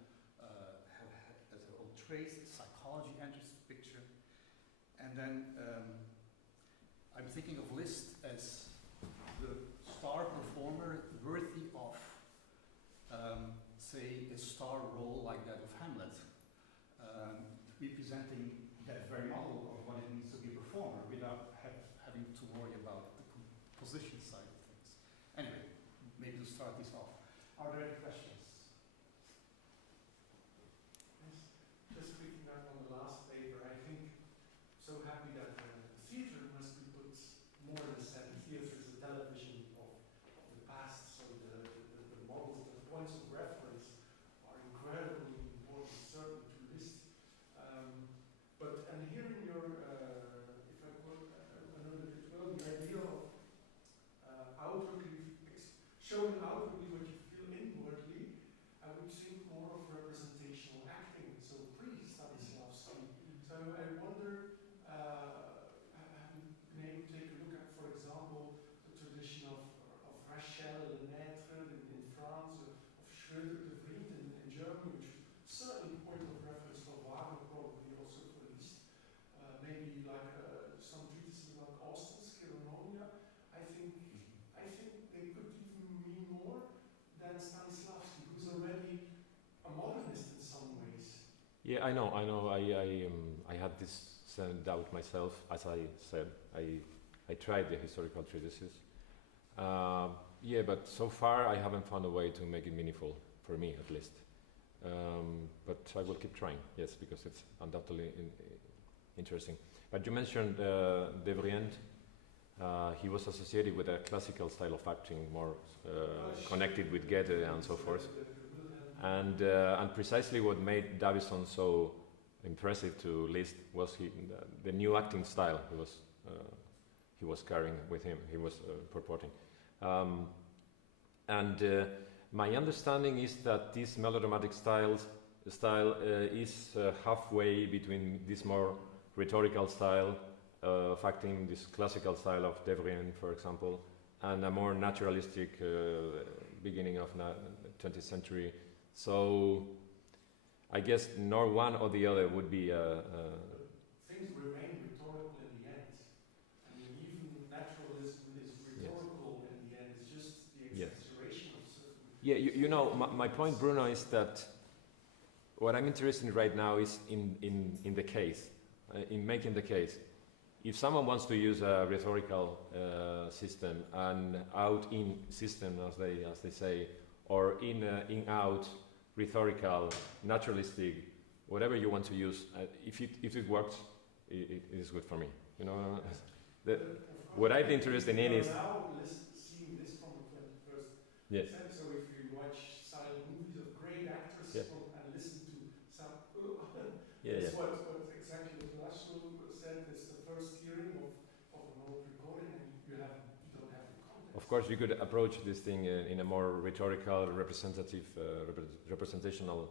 trace. Psychology enters the picture. And then I'm thinking of Liszt as the star performer worthy of, say, a star role like that of Hamlet, representing that very model of what it means to be a performer without having to worry about the composition side of things. Anyway, maybe to start this off. Are there any questions? Just picking up on the last paper, I think so happy that theatre must be put more in the center. Theatre is the television of the past, so the models, the points of reference are incredibly important, certainly to Liszt. And hearing your, if I quote another bit well, the idea of outwardly, showing outwardly what you feel inwardly, I would think more of representational acting. So Yeah, I know. I had this same doubt myself. As I said, I tried the historical treatises. Yeah, but so far I haven't found a way to make it meaningful, for me at least. But I will keep trying, yes, because it's undoubtedly interesting. But you mentioned Beghin. He was associated with a classical style of acting, more connected with Goethe and so forth. And precisely what made Davison so impressive to Liszt was the new acting style he was carrying with him, he was purporting. My understanding is that this melodramatic style is halfway between this more rhetorical style of acting, this classical style of Beghin, for example, and a more naturalistic beginning of 20th century. So I guess nor one or the other would be things remain rhetorical in the end. I mean, even naturalism is rhetorical in the end. It's just the exaggeration of certain... Yeah, you know, my point, Bruno, is that what I'm interested in right now is in the case, in making the case. If someone wants to use a rhetorical system, an out-in system, as they say, or in-out rhetorical, naturalistic, whatever you want to use, if it works, it is good for me. You know, what I'm interested in is... now seeing this from the 21st century, so if you watch silent movies of great actors and listen to some... That's what exactly what László said, is the first hearing of an old recording, and you don't have the context. Of course, you could approach this thing in a more rhetorical, representational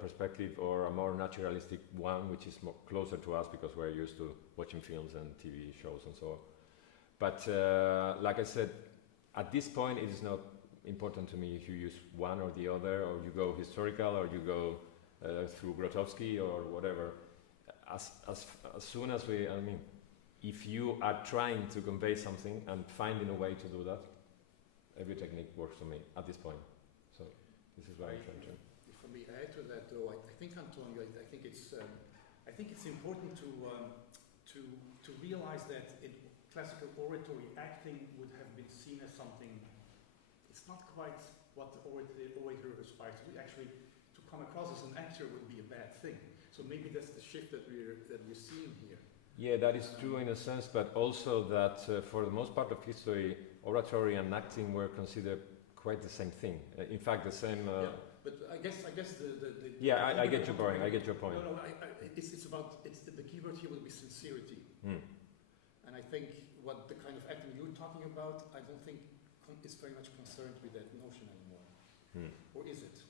perspective, or a more naturalistic one, which is more closer to us because we're used to watching films and TV shows and so on. But like I said, at this point, it is not important to me if you use one or the other, or you go historical, or you go through Grotowski or whatever. As soon as if you are trying to convey something and finding a way to do that, every technique works for me at this point. So this is what I'm trying to. If I may add to that, though, I think, Antonio, I think it's important to realize that in classical oratory, acting would have been seen as something. It's not quite what the orator aspires to do. Actually, to come across as an actor would be a bad thing. So maybe that's the shift that we're seeing here. Yeah, that is true in a sense, but also that for the most part of history, oratory and acting were considered quite the same thing. In fact, the same. But I guess the yeah, I get your point. I get your point. No, it's about the keyword here will be sincerity. And I think what the kind of acting you're talking about, I don't think is very much concerned with that notion anymore. Or is it?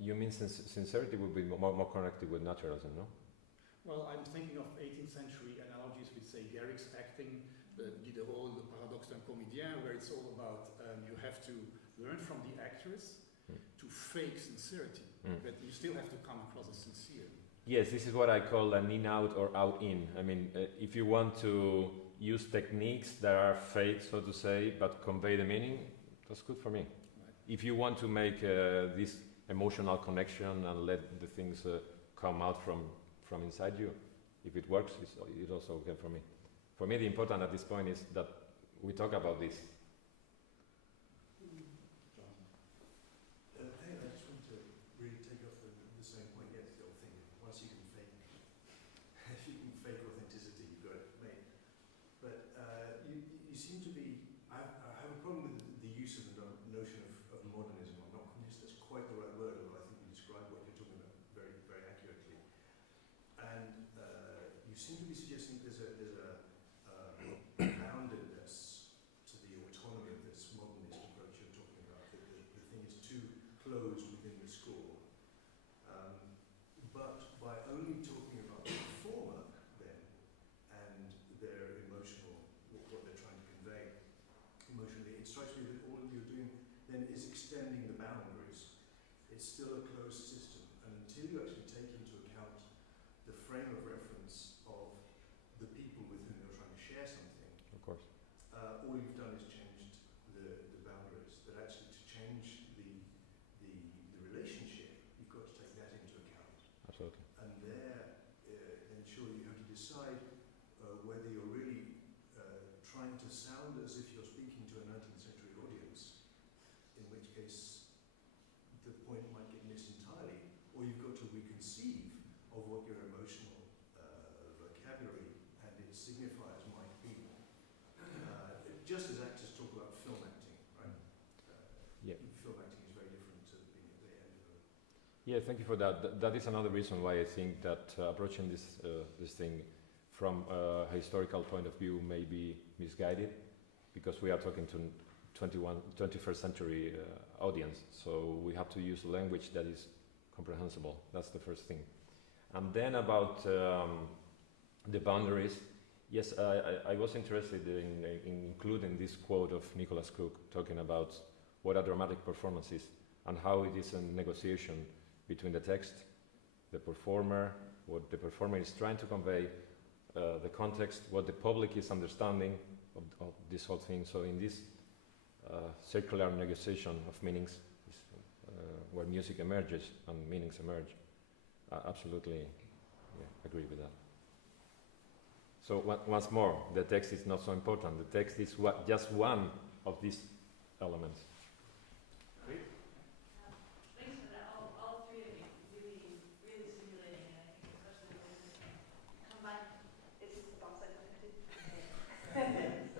You mean sincerity would be more connected with naturalism, no? Well, I'm thinking of 18th century analogies with, say, Garrick's acting, the paradoxe d'un comédien, where it's all about you have to learn from the actors to fake sincerity, but you still have to come across as sincere. Yes, this is what I call an in-out or out-in. I mean, if you want to use techniques that are fake, so to say, but convey the meaning, that's good for me. Right. If you want to make this emotional connection and let the things come out from inside you, if it works, it's also okay for me. For me, the important at this point is that we talk about this. I just want to really take off the same point. Yes, the old thing. Once you can fake, if you can fake authenticity, you've got it made. But you seem to be. I have a problem with the use of the notion of modernism. I'm not convinced that's quite the right word, although I think you describe what you're talking about very, very accurately. And you seem to be suggesting there's a boundedness to the autonomy of this modernist approach you're talking about, that the thing is too closed within the score. But by only talking about the performer then, and their emotional, what they're trying to convey emotionally, it strikes me that all you're doing then is extending the boundaries. It's still a closed system, and until you actually take into account the frame of reference of the people with whom you're trying to share something, of course, all you've done is changed the boundaries. That actually to change the relationship, you to sound as if you're speaking to a 19th century audience, in which case the point might get missed entirely, or you've got to reconceive of what your emotional vocabulary and its signifiers might be. Just as actors talk about film acting, right? Yeah. Film acting is very different to being at the end of a... Yeah, thank you for that. That is another reason why I think that approaching this thing from a historical point of view may be misguided, because we are talking to 21st century audience, so we have to use language that is comprehensible. That's the first thing. And then about the boundaries, yes, I was interested in including this quote of Nicholas Cook talking about what a dramatic performance is and how it is a negotiation between the text, the performer, what the performer is trying to convey, the context, what the public is understanding of this whole thing. So in this circular negotiation of meanings is where music emerges and meanings emerge. Absolutely, yeah, agree with that. So once more, the text is not so important. The text is just one of these elements. Thanks for that. All three of you really, really stimulating, and I think especially when you combine. Is this the wrong side connected?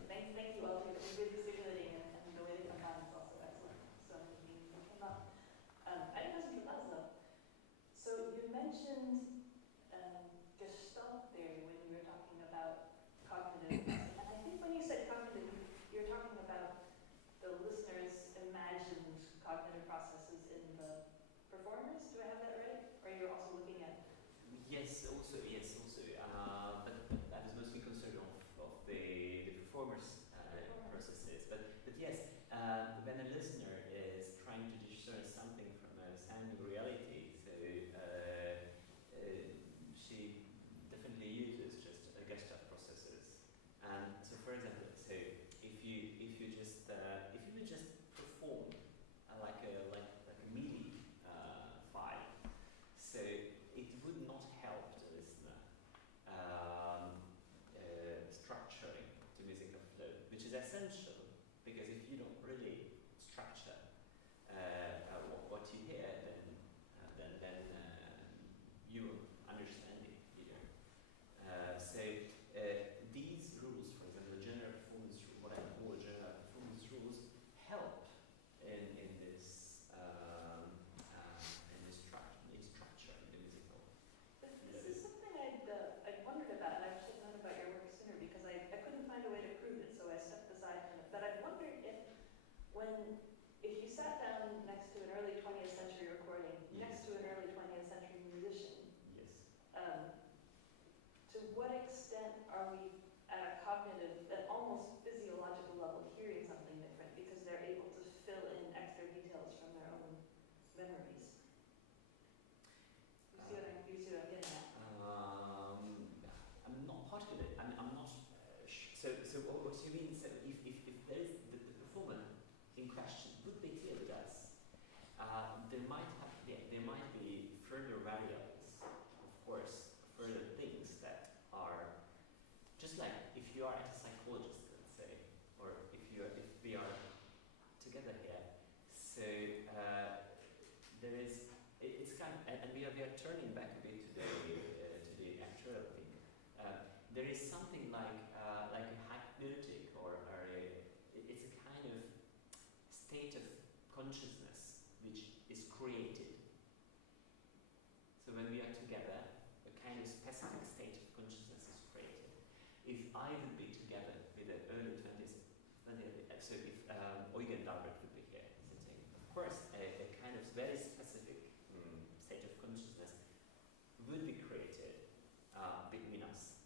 Thank you all three. It was really stimulating, and the way they combine is also excellent. So many things that came up. I have a question for László. So you mentioned Gestalt theory when you were talking about cognitive, and I think when you said cognitive, you're talking about the listener's imagined cognitive processes in the performers. Do I have that right? Or you're also looking at? Yes, also. But I was mostly concerned of the performers' processes. But yes, when a listener is trying to discern something from a sounding reality, so she definitely uses just Gestalt processes. And so, for example, so if you just perform like a MIDI file, so it would not help the listener structuring the musical flow, which is essential, because if you don't really structure what you hear, then you understand it either. So these rules, for example, the general performance rule, what I call general performance rules, help in this structure in the musical. This is something I'd wondered about, and I should have known about your work sooner because I couldn't find a way to prove it, so I stepped aside from it. But I wondered if you sat down next to an early 20th century recording, next to an early 20th century musician, Yes. to what extent are we at a cognitive, an almost physiological level hearing something different because they're able to fill in extra details from their own memories? You see what I'm getting at? I'm not positive. I'm not. So what you mean? So if there is the performer in question would be clear with us, there might be further variables, of course, further things that are just like if you are a psychologist, let's say, or if we are together here. So there is. It's kind of, and we are turning back a bit to the actorial thing. There is something like a hypnotic it's a kind of state of consciousness which is created. So when we are together, a kind of specific state of consciousness is created. If I would be together with the early 20th, so if Eugen Dalbert would be here sitting, of course, a kind of very specific state of consciousness would be created between us.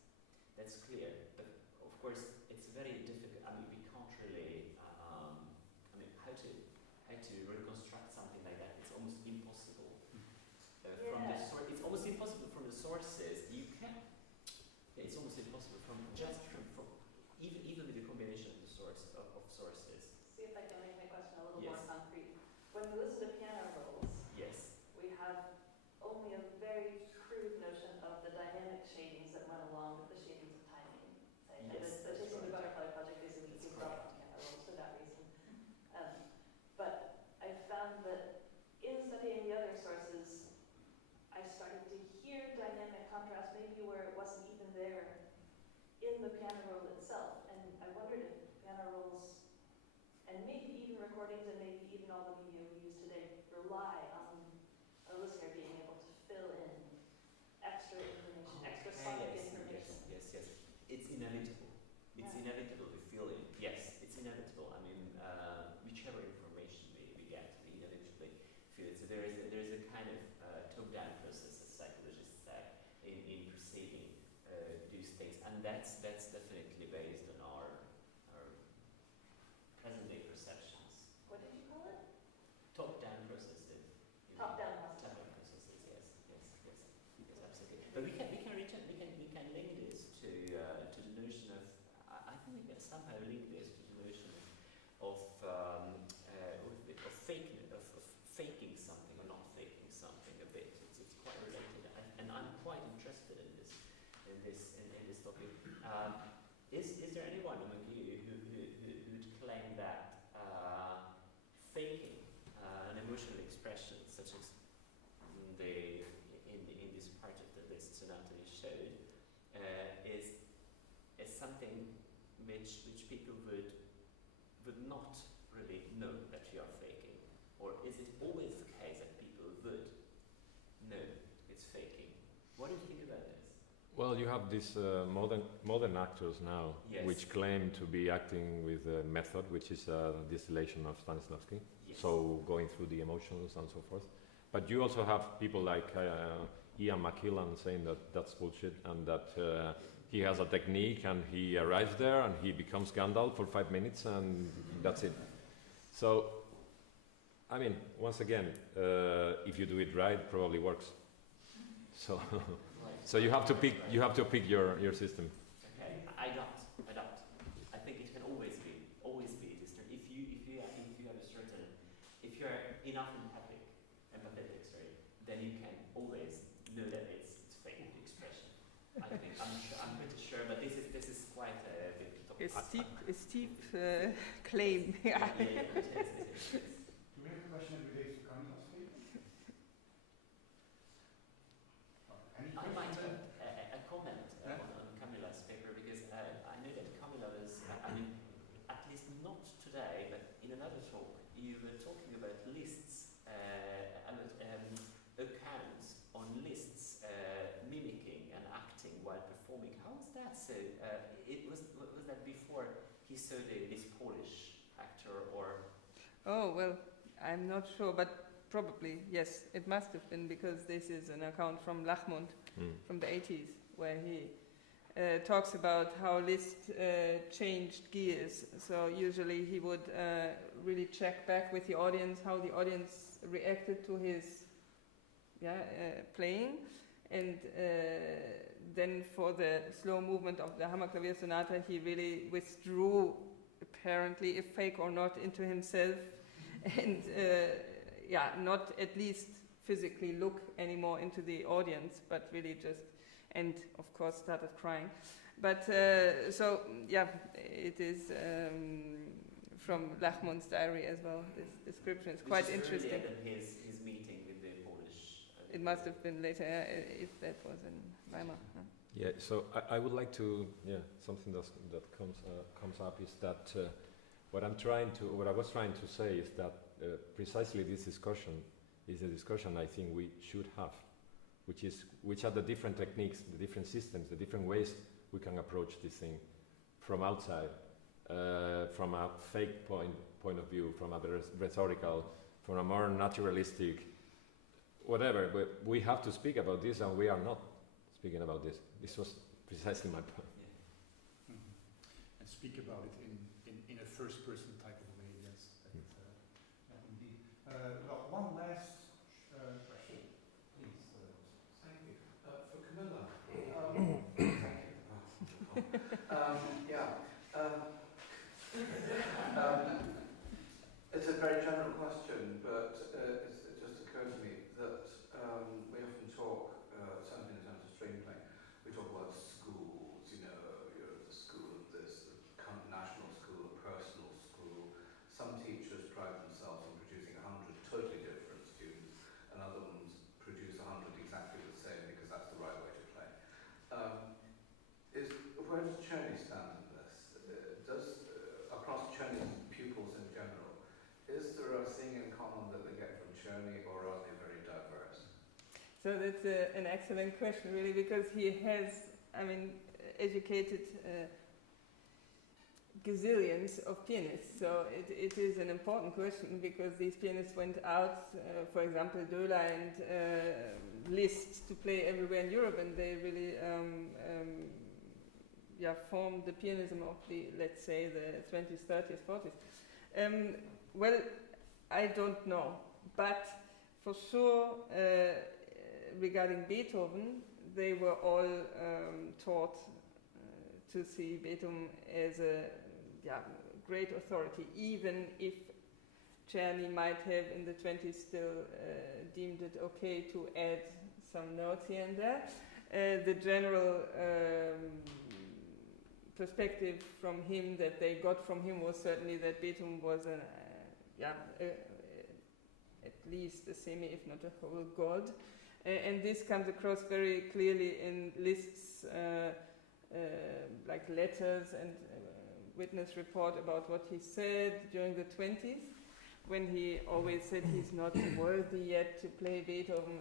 That's clear. But of course, it's very difficult. I mean, we can't really. How to reconstruct something like that? It's almost impossible. From the source, it's almost impossible from the sources. You can. Yeah, it's almost impossible from even with the combination of the sources. See if I can make my question a little Yes. more concrete. When we listen to piano rolls, Yes. we have only a very crude notion of the dynamic shadings that went along with the shadings of timing. Say, Yes, the that's Chasing the right. Butterfly project basically inevitable, we feel it. Yes, it's inevitable. I mean, whichever information we get, we inevitably feel it. So there is a kind of top-down process, as psychologists say, in perceiving these things, and that's definitely based on our present-day perceptions. What did you call it? Top-down processes. Top-down Top-down processes. Yes, absolutely. But we can link this to the notion of. I think we can somehow link this to the notion of faking something or not faking something a bit. It's quite related, and I'm quite interested in this topic. Is there anyone among you who'd claim that faking an emotional expression, such as in this part of the Liszt sonata you showed, is something which people would not really know that you are faking, or is it always the case that people would know it's faking? What do you think about this? Well, you have these modern actors now, Yes. which claim to be acting with a method, which is a distillation of Stanislavski, Yes. so going through the emotions and so forth. But you also have people like Ian McKellen saying that that's bullshit, and that he has a technique and he arrives there and he becomes Gandalf for 5 minutes and that's it. So, I mean, once again, if you do it right, it probably works. So. So you have to pick your system. Okay, I don't. I think it can always be distant. If you have a certain, if you're enough empathetic, then you can always know that it's fake expression. I think I'm pretty sure, but this is quite a big topic. A steep claim. Yeah, it is. Do we have a question that relates to Camilla's paper? Any I might questions? a comment on Camilla's paper, because I know that Camilla was, at least not today, but in another talk, you were talking about Liszt's accounts on Liszt's mimicking and acting while performing. How was that? So was that before he saw this Polish actor, or? Oh, well, I'm not sure, but probably, yes, it must have been, because this is an account from Lachmund from the 80s, where he talks about how Liszt changed gears. So usually he would really check back with the audience how the audience reacted to his playing, and then for the slow movement of the Hammerklavier Sonata, he really withdrew, apparently, if fake or not, into himself, and not at least physically look anymore into the audience, but really just, and of course started crying. But it is from Lachmund's diary as well. This description is quite interesting. Earlier than his meeting with the Polish. It must have been later, if that was in Weimar. Yeah, so I would like to, something that comes up is that what I was trying to say is that precisely this discussion is a discussion I think we should have, which are the different techniques, the different systems, the different ways we can approach this thing from outside, from a fake point of view, from a rhetorical, from a more naturalistic, whatever. But we have to speak about this, and we are not speaking about this. This was precisely my point. Yeah. And speak about it in a first-person type of way, yes. Indeed. Well, one last question, please. Thank you. For Camilla. It's a very general question, but it just occurred to me that we often talk, certainly in terms of streaming, we talk about schools, you're the school of this, the national school, the personal school. Some teachers pride themselves on producing 100 totally different students, and other ones produce 100 exactly the same because that's the right way to play. Where does Czerny stand in this? Across Czerny's pupils in general, is there a thing in common that they get from Czerny, or are they very diverse? So that's an excellent question, really, because he has, educated gazillions of pianists. So it is an important question because these pianists went out, for example, Döhler and Liszt, to play everywhere in Europe, and they really formed the pianism of the, let's say, the 20s, 30s, 40s. Well, I don't know, but for sure, regarding Beethoven, they were all taught to see Beethoven as a great authority, even if Czerny might have in the 20s still deemed it okay to add some notes here and there. The general perspective from him that they got from him was certainly that Beethoven was at least a semi, if not a whole god. And this comes across very clearly in Liszt's like letters and witness report about what he said during the 20s, when he always said he's not worthy yet to play Beethoven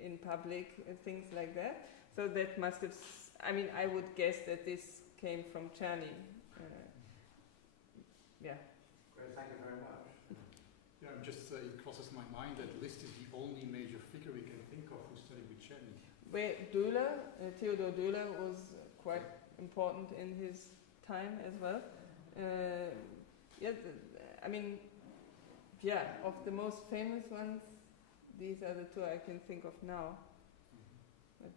in public, things like that. So that must have, I would guess that this came from Czerny. Great, thank you very much. Yeah, it crosses my mind that Liszt is the only major figure we can think of who studied with Czerny. Where Theodor Döhler was quite important in his time as well. Of the most famous ones, these are the two I can think of now. But,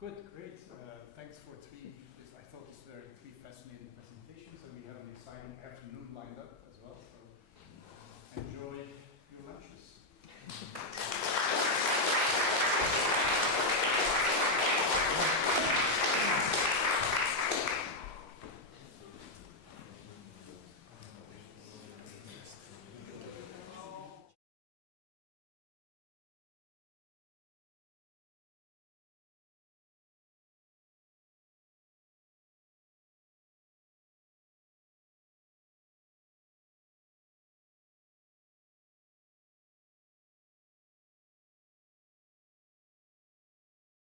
Good, great. Thanks for